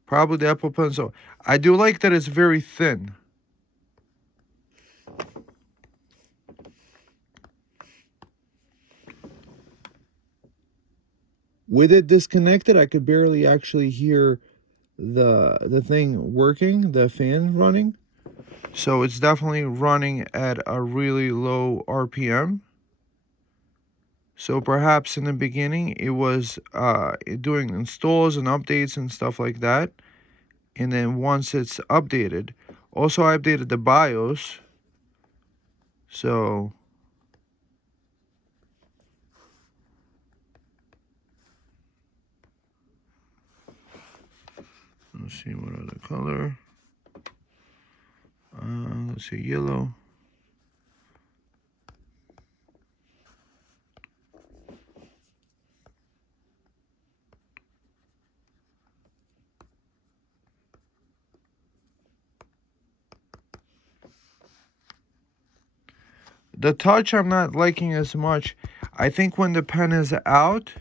Probably the Apple Pencil. I do like that it's very thin. With it disconnected, I could barely actually hear the thing working, the fan running. So it's definitely running at a really low RPM. So perhaps in the beginning it was doing installs and updates and stuff like that. And then once it's updated, also I updated the BIOS. So let's see what other color. Let's see, yellow. The touch I'm not liking as much. I think when the pen is out,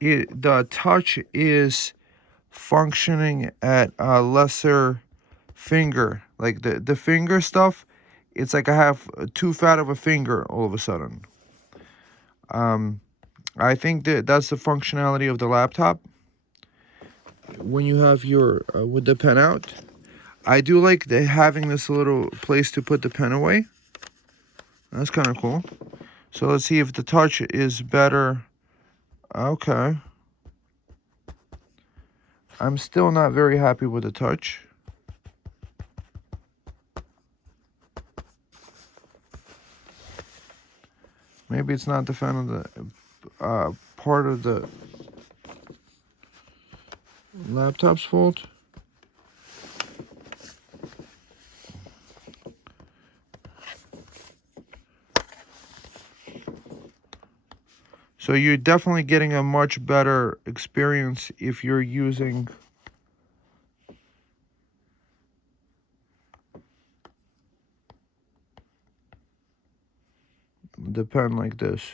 the touch is functioning at a lesser finger. Like the finger stuff, it's like I have too fat of a finger all of a sudden. I think that's the functionality of the laptop. When you have your with the pen out, I do like having this little place to put the pen away. That's kind of cool. So let's see if the touch is better. Okay. I'm still not very happy with the touch. Maybe it's not the fan of the part of the laptop's fault. So you're definitely getting a much better experience if you're using the pen like this.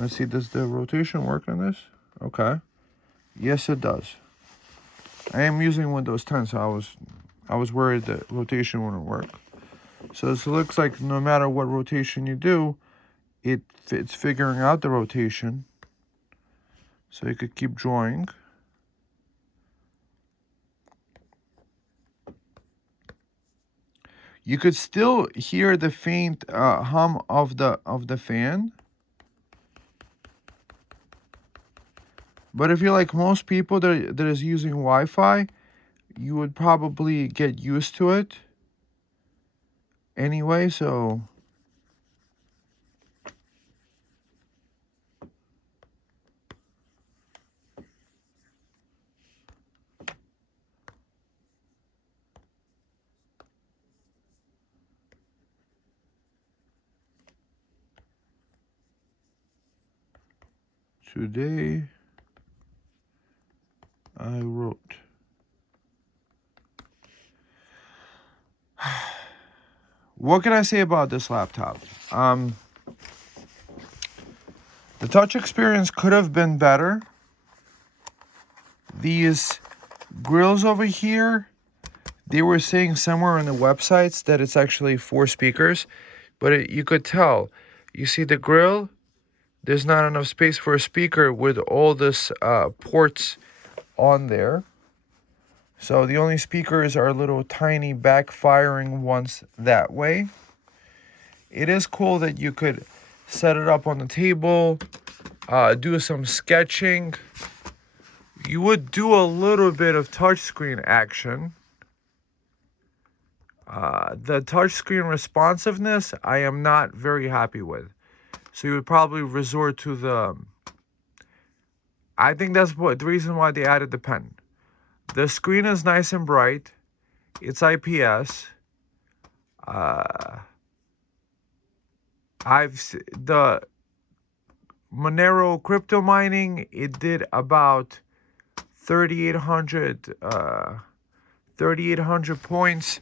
Let's see, does the rotation work on this? Okay. Yes, it does. I am using Windows 10, so I was worried that rotation wouldn't work. So this looks like no matter what rotation you do, it's figuring out the rotation. So you could keep drawing. You could still hear the faint hum of the fan. But if you're like most people that is using Wi-Fi, you would probably get used to it anyway, so today I wrote. What can I say about this laptop? The touch experience could have been better. These grills over here, they were saying somewhere on the websites that it's actually 4 speakers, but you could tell. You see the grill? There's not enough space for a speaker with all this ports on there. So the only speakers are little tiny backfiring ones that way. It is cool that you could set it up on the table, do some sketching. You would do a little bit of touchscreen action. The touchscreen responsiveness, I am not very happy with. So you would probably resort to the... I think that's the reason why they added the pen. The screen is nice and bright. It's IPS. The Monero crypto mining, it did about 3,800 points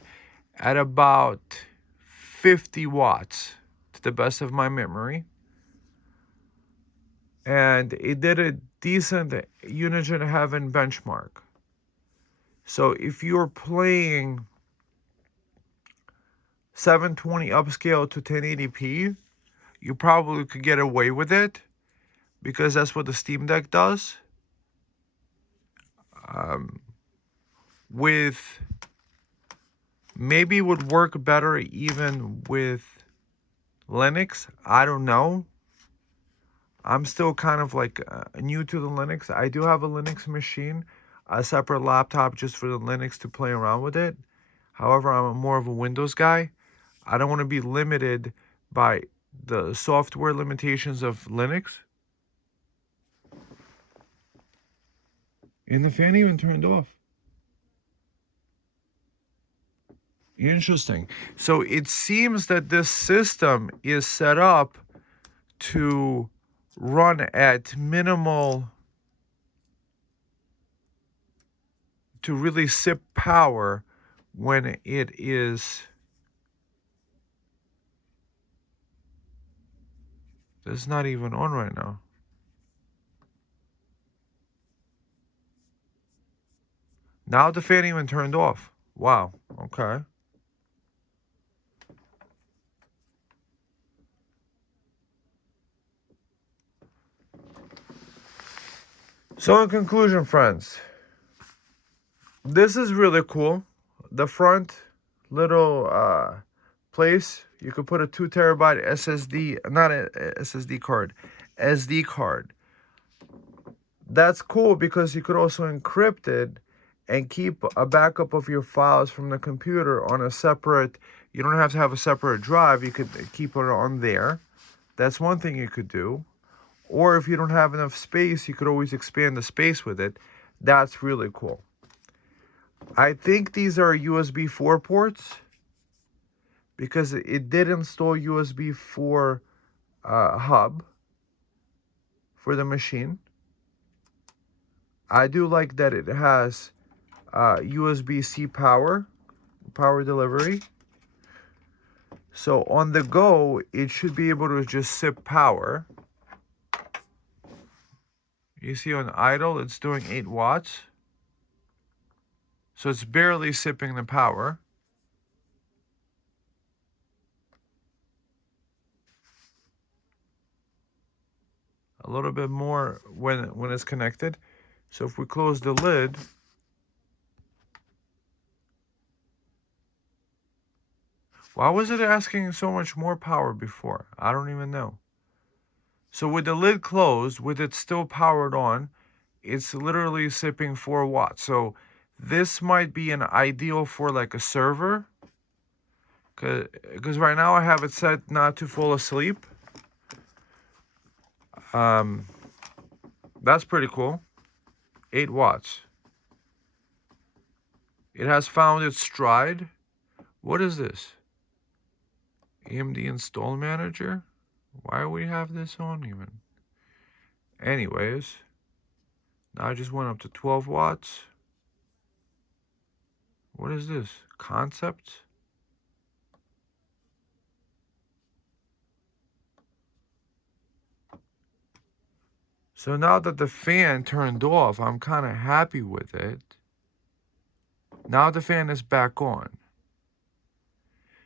at about 50 watts, to the best of my memory. And it did a decent Unigine Heaven benchmark. So if you're playing 720 upscale to 1080p, you probably could get away with it because that's what the Steam Deck does. With maybe would work better even with Linux. I don't know. I'm still kind of like new to the Linux. I do have a Linux machine, a separate laptop just for the Linux to play around with it. However, I'm more of a Windows guy. I don't want to be limited by the software limitations of Linux. And the fan even turned off. Interesting. So it seems that this system is set up to run at minimal, to really sip power when it is. This is not even on right now. Now the fan even turned off. Wow. Okay. So in conclusion, friends, this is really cool. The front little place, you could put a 2 terabyte SSD, not a SSD card, SD card. That's cool because you could also encrypt it and keep a backup of your files from the computer on a separate, you don't have to have a separate drive, you could keep it on there. That's one thing you could do. Or if you don't have enough space, you could always expand the space with it. That's really cool. I think these are USB 4 ports because it did install USB 4 hub for the machine. I do like that it has USB-C power delivery. So on the go, it should be able to just sip power. You see on idle, it's doing 8 watts. So it's barely sipping the power. A little bit more when it's connected. So if we close the lid, why was it asking so much more power before? I don't even know. So with the lid closed, with it still powered on, it's literally sipping 4 watts. So this might be an ideal for like a server. Because right now I have it set not to fall asleep. That's pretty cool. 8 watts. It has found its stride. What is this? AMD install manager? Why do we have this on even? Anyways, now I just went up to 12 watts. What is this? Concept? So now that the fan turned off, I'm kind of happy with it. Now the fan is back on.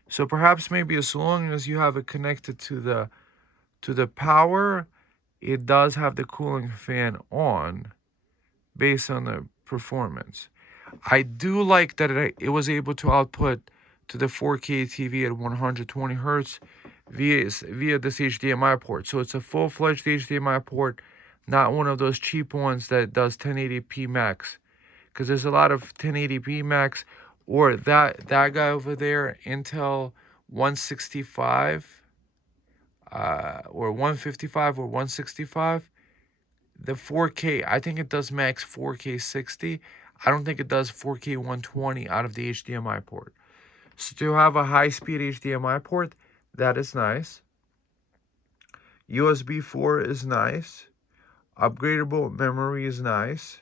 So perhaps maybe as long as you have it connected to the power, it does have the cooling fan on based on the performance. I do like that it was able to output to the 4K TV at 120 hertz via this HDMI port. So it's a full-fledged HDMI port, not one of those cheap ones that does 1080p max. Because there's a lot of 1080p max, or that guy over there, Intel 165, or 155 or 165. The 4K, I think it does max 4K 60. I don't think it does 4K 120 out of the HDMI port. So to have a high-speed HDMI port, that is nice. USB 4 is nice. Upgradable memory is nice.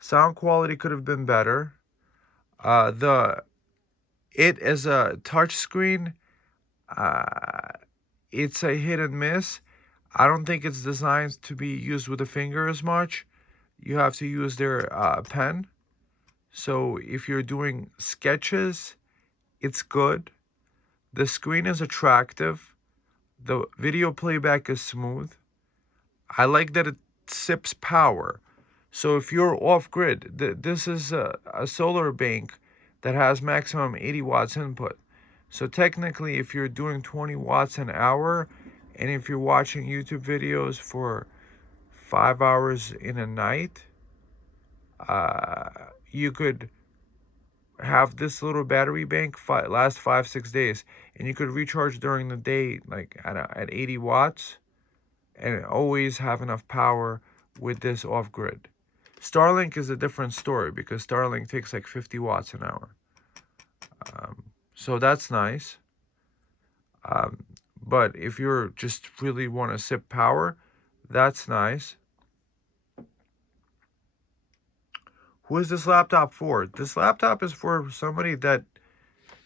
Sound quality could have been better. It as a touch screen, it's a hit and miss. I don't think it's designed to be used with a finger as much. You have to use their pen. So if you're doing sketches, it's good. The screen is attractive. The video playback is smooth. I like that it sips power. So if you're off-grid, this is a solar bank that has maximum 80 watts input. So technically, if you're doing 20 watts an hour, and if you're watching YouTube videos for 5 hours in a night, you could have this little battery bank last 5-6 days, and you could recharge during the day like at 80 watts, and always have enough power with this off-grid. Starlink is a different story because Starlink takes like 50 watts an hour. So that's nice. But if you're just really want to sip power, that's nice. Who is this laptop for? This laptop is for somebody that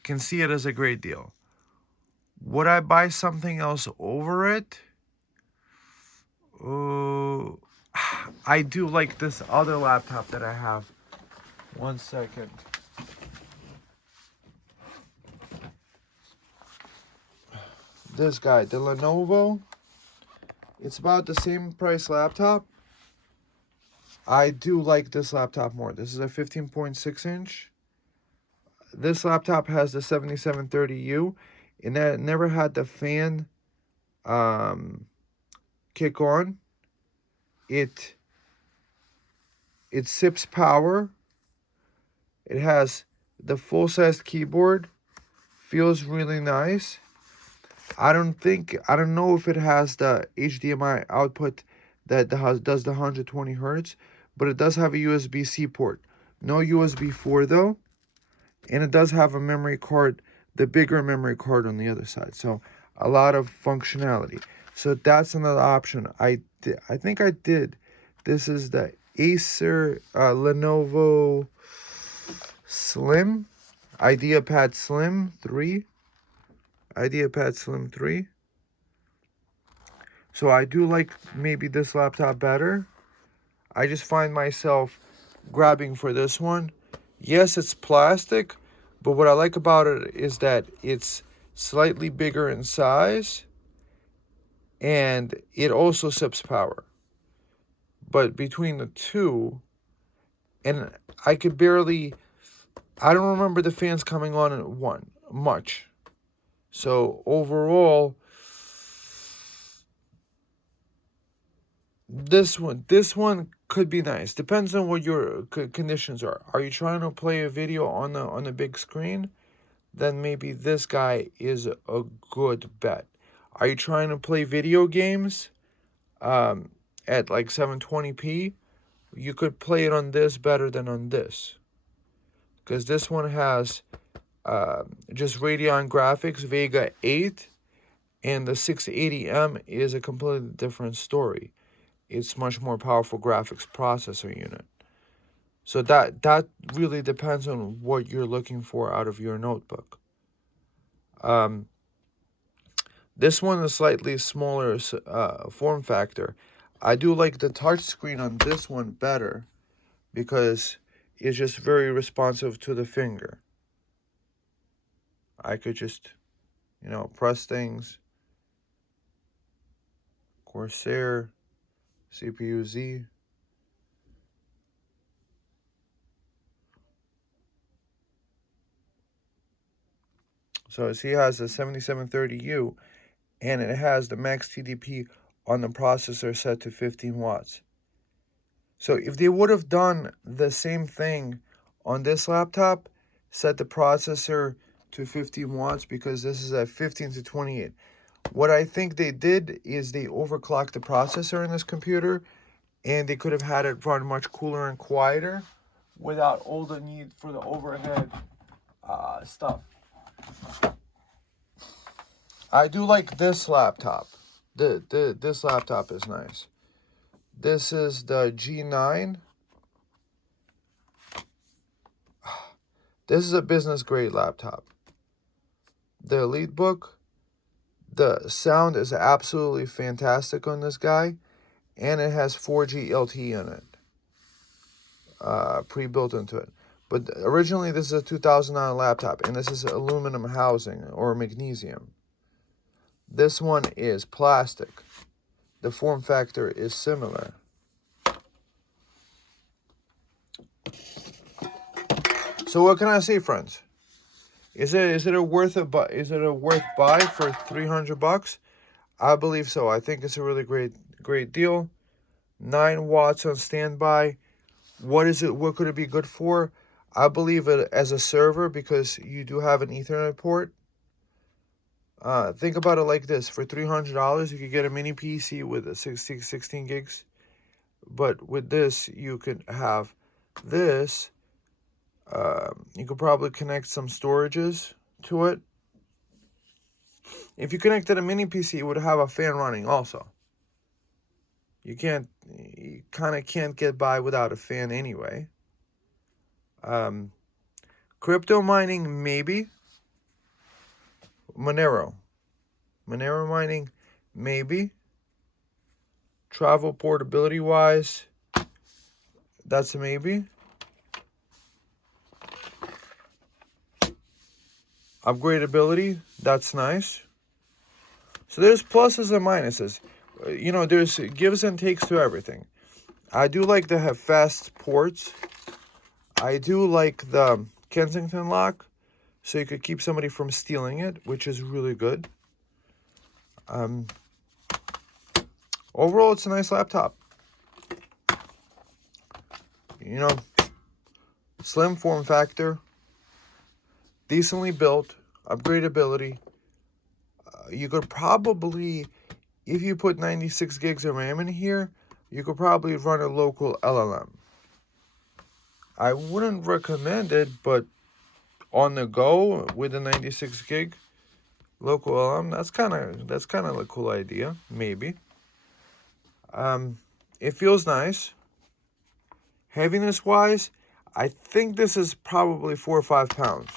can see it as a great deal. Would I buy something else over it? I do like this other laptop that I have. One second. This guy, the Lenovo. It's about the same price laptop. I do like this laptop more. This is a 15.6 inch. This laptop has the 7730U, and that never had the fan kick on. It sips power. It has the full-size keyboard. Feels really nice. I don't know if it has the HDMI output that does the 120 hertz, but it does have a USB-C port. No USB 4 though, and it does have a memory card, the bigger memory card on the other side. So a lot of functionality. So that's another option. I think I did. This is the ACER Lenovo Slim, IdeaPad Slim 3. IdeaPad Slim 3. So I do like maybe this laptop better. I just find myself grabbing for this one. Yes, it's plastic, but what I like about it is that it's slightly bigger in size and it also sips power. But between the two, and I don't remember the fans coming on at one much. So overall, this one could be nice. Depends on what your conditions are. Are you trying to play a video on the big screen? Then maybe this guy is a good bet. Are you trying to play video games at like 720p? You could play it on this better than on this, because this one has just Radeon graphics, Vega 8, and the 680M is a completely different story. It's much more powerful graphics processor unit. So that really depends on what you're looking for out of your notebook. This one is slightly smaller form factor. I do like the touch screen on this one better because it's just very responsive to the finger. I could just, press things. Corsair, CPU-Z. So see, it has a 7730U, and it has the max TDP on the processor set to 15 watts. So if they would have done the same thing on this laptop, set the processor to 15 watts, because this is at 15 to 28. What I think they did is they overclocked the processor in this computer, and they could have had it run much cooler and quieter without all the need for the overhead stuff. I do like this laptop. This laptop is nice. This is the G9. This is a business grade laptop. The EliteBook, the sound is absolutely fantastic on this guy, and it has 4G LTE in it, pre-built into it. But originally this is a $2,000 laptop, and this is aluminum housing or magnesium. This one is plastic. The form factor is similar. So what can I say, friends? Is it a worth buy for $300? I believe so. I think it's a really great deal. 9 watts on standby. What could it be good for? I believe it as a server, because you do have an Ethernet port. Think about it like this. For $300, you could get a mini PC with a 16 gigs. But with this, you could have this. You could probably connect some storages to it. If you connected a mini PC, it would have a fan running also. You kind of can't get by without a fan anyway. Crypto mining, maybe. Monero mining, maybe. Travel portability wise, that's a maybe. Upgradability, that's nice. So there's pluses and minuses. There's gives and takes to everything. I do like to have fast ports. I do like the Kensington lock, so you could keep somebody from stealing it, which is really good. Overall, it's a nice laptop. Slim form factor, decently built, upgradability. You could probably, if you put 96 gigs of RAM in here, you could probably run a local LLM. I wouldn't recommend it, but on the go with a 96 gig local LLM, that's kind of a cool idea, maybe. It feels nice. Heaviness wise, I think this is probably 4 or 5 pounds.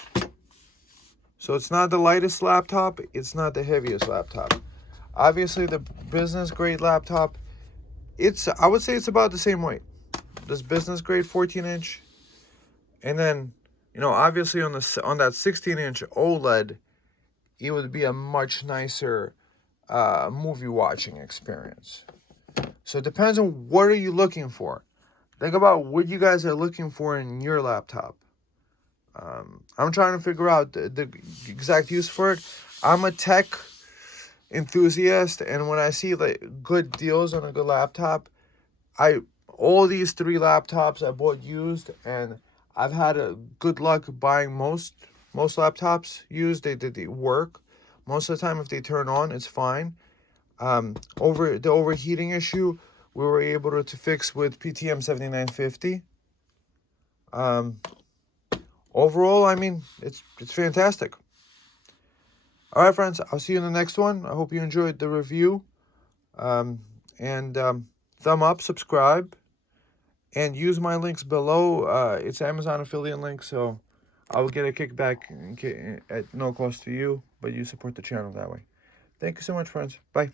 So it's not the lightest laptop, it's not the heaviest laptop. Obviously, the business grade laptop, I would say it's about the same weight. This business grade 14-inch, and then obviously on that 16-inch OLED, it would be a much nicer movie watching experience. So it depends on what are you looking for. Think about what you guys are looking for in your laptop. I'm trying to figure out the exact use for it. I'm a tech enthusiast, and when I see like good deals on a good laptop, all these 3 laptops I bought used, and I've had a good luck buying most laptops used. They work most of the time. If they turn on, it's fine. Over the overheating issue, we were able to fix with PTM 7950. Overall, I mean, it's fantastic. All right, friends, I'll see you in the next one. I hope you enjoyed the review. Thumb up, subscribe, and use my links below. It's Amazon affiliate link, so I will get a kickback at no cost to you, but you support the channel that way. Thank you so much, friends. Bye.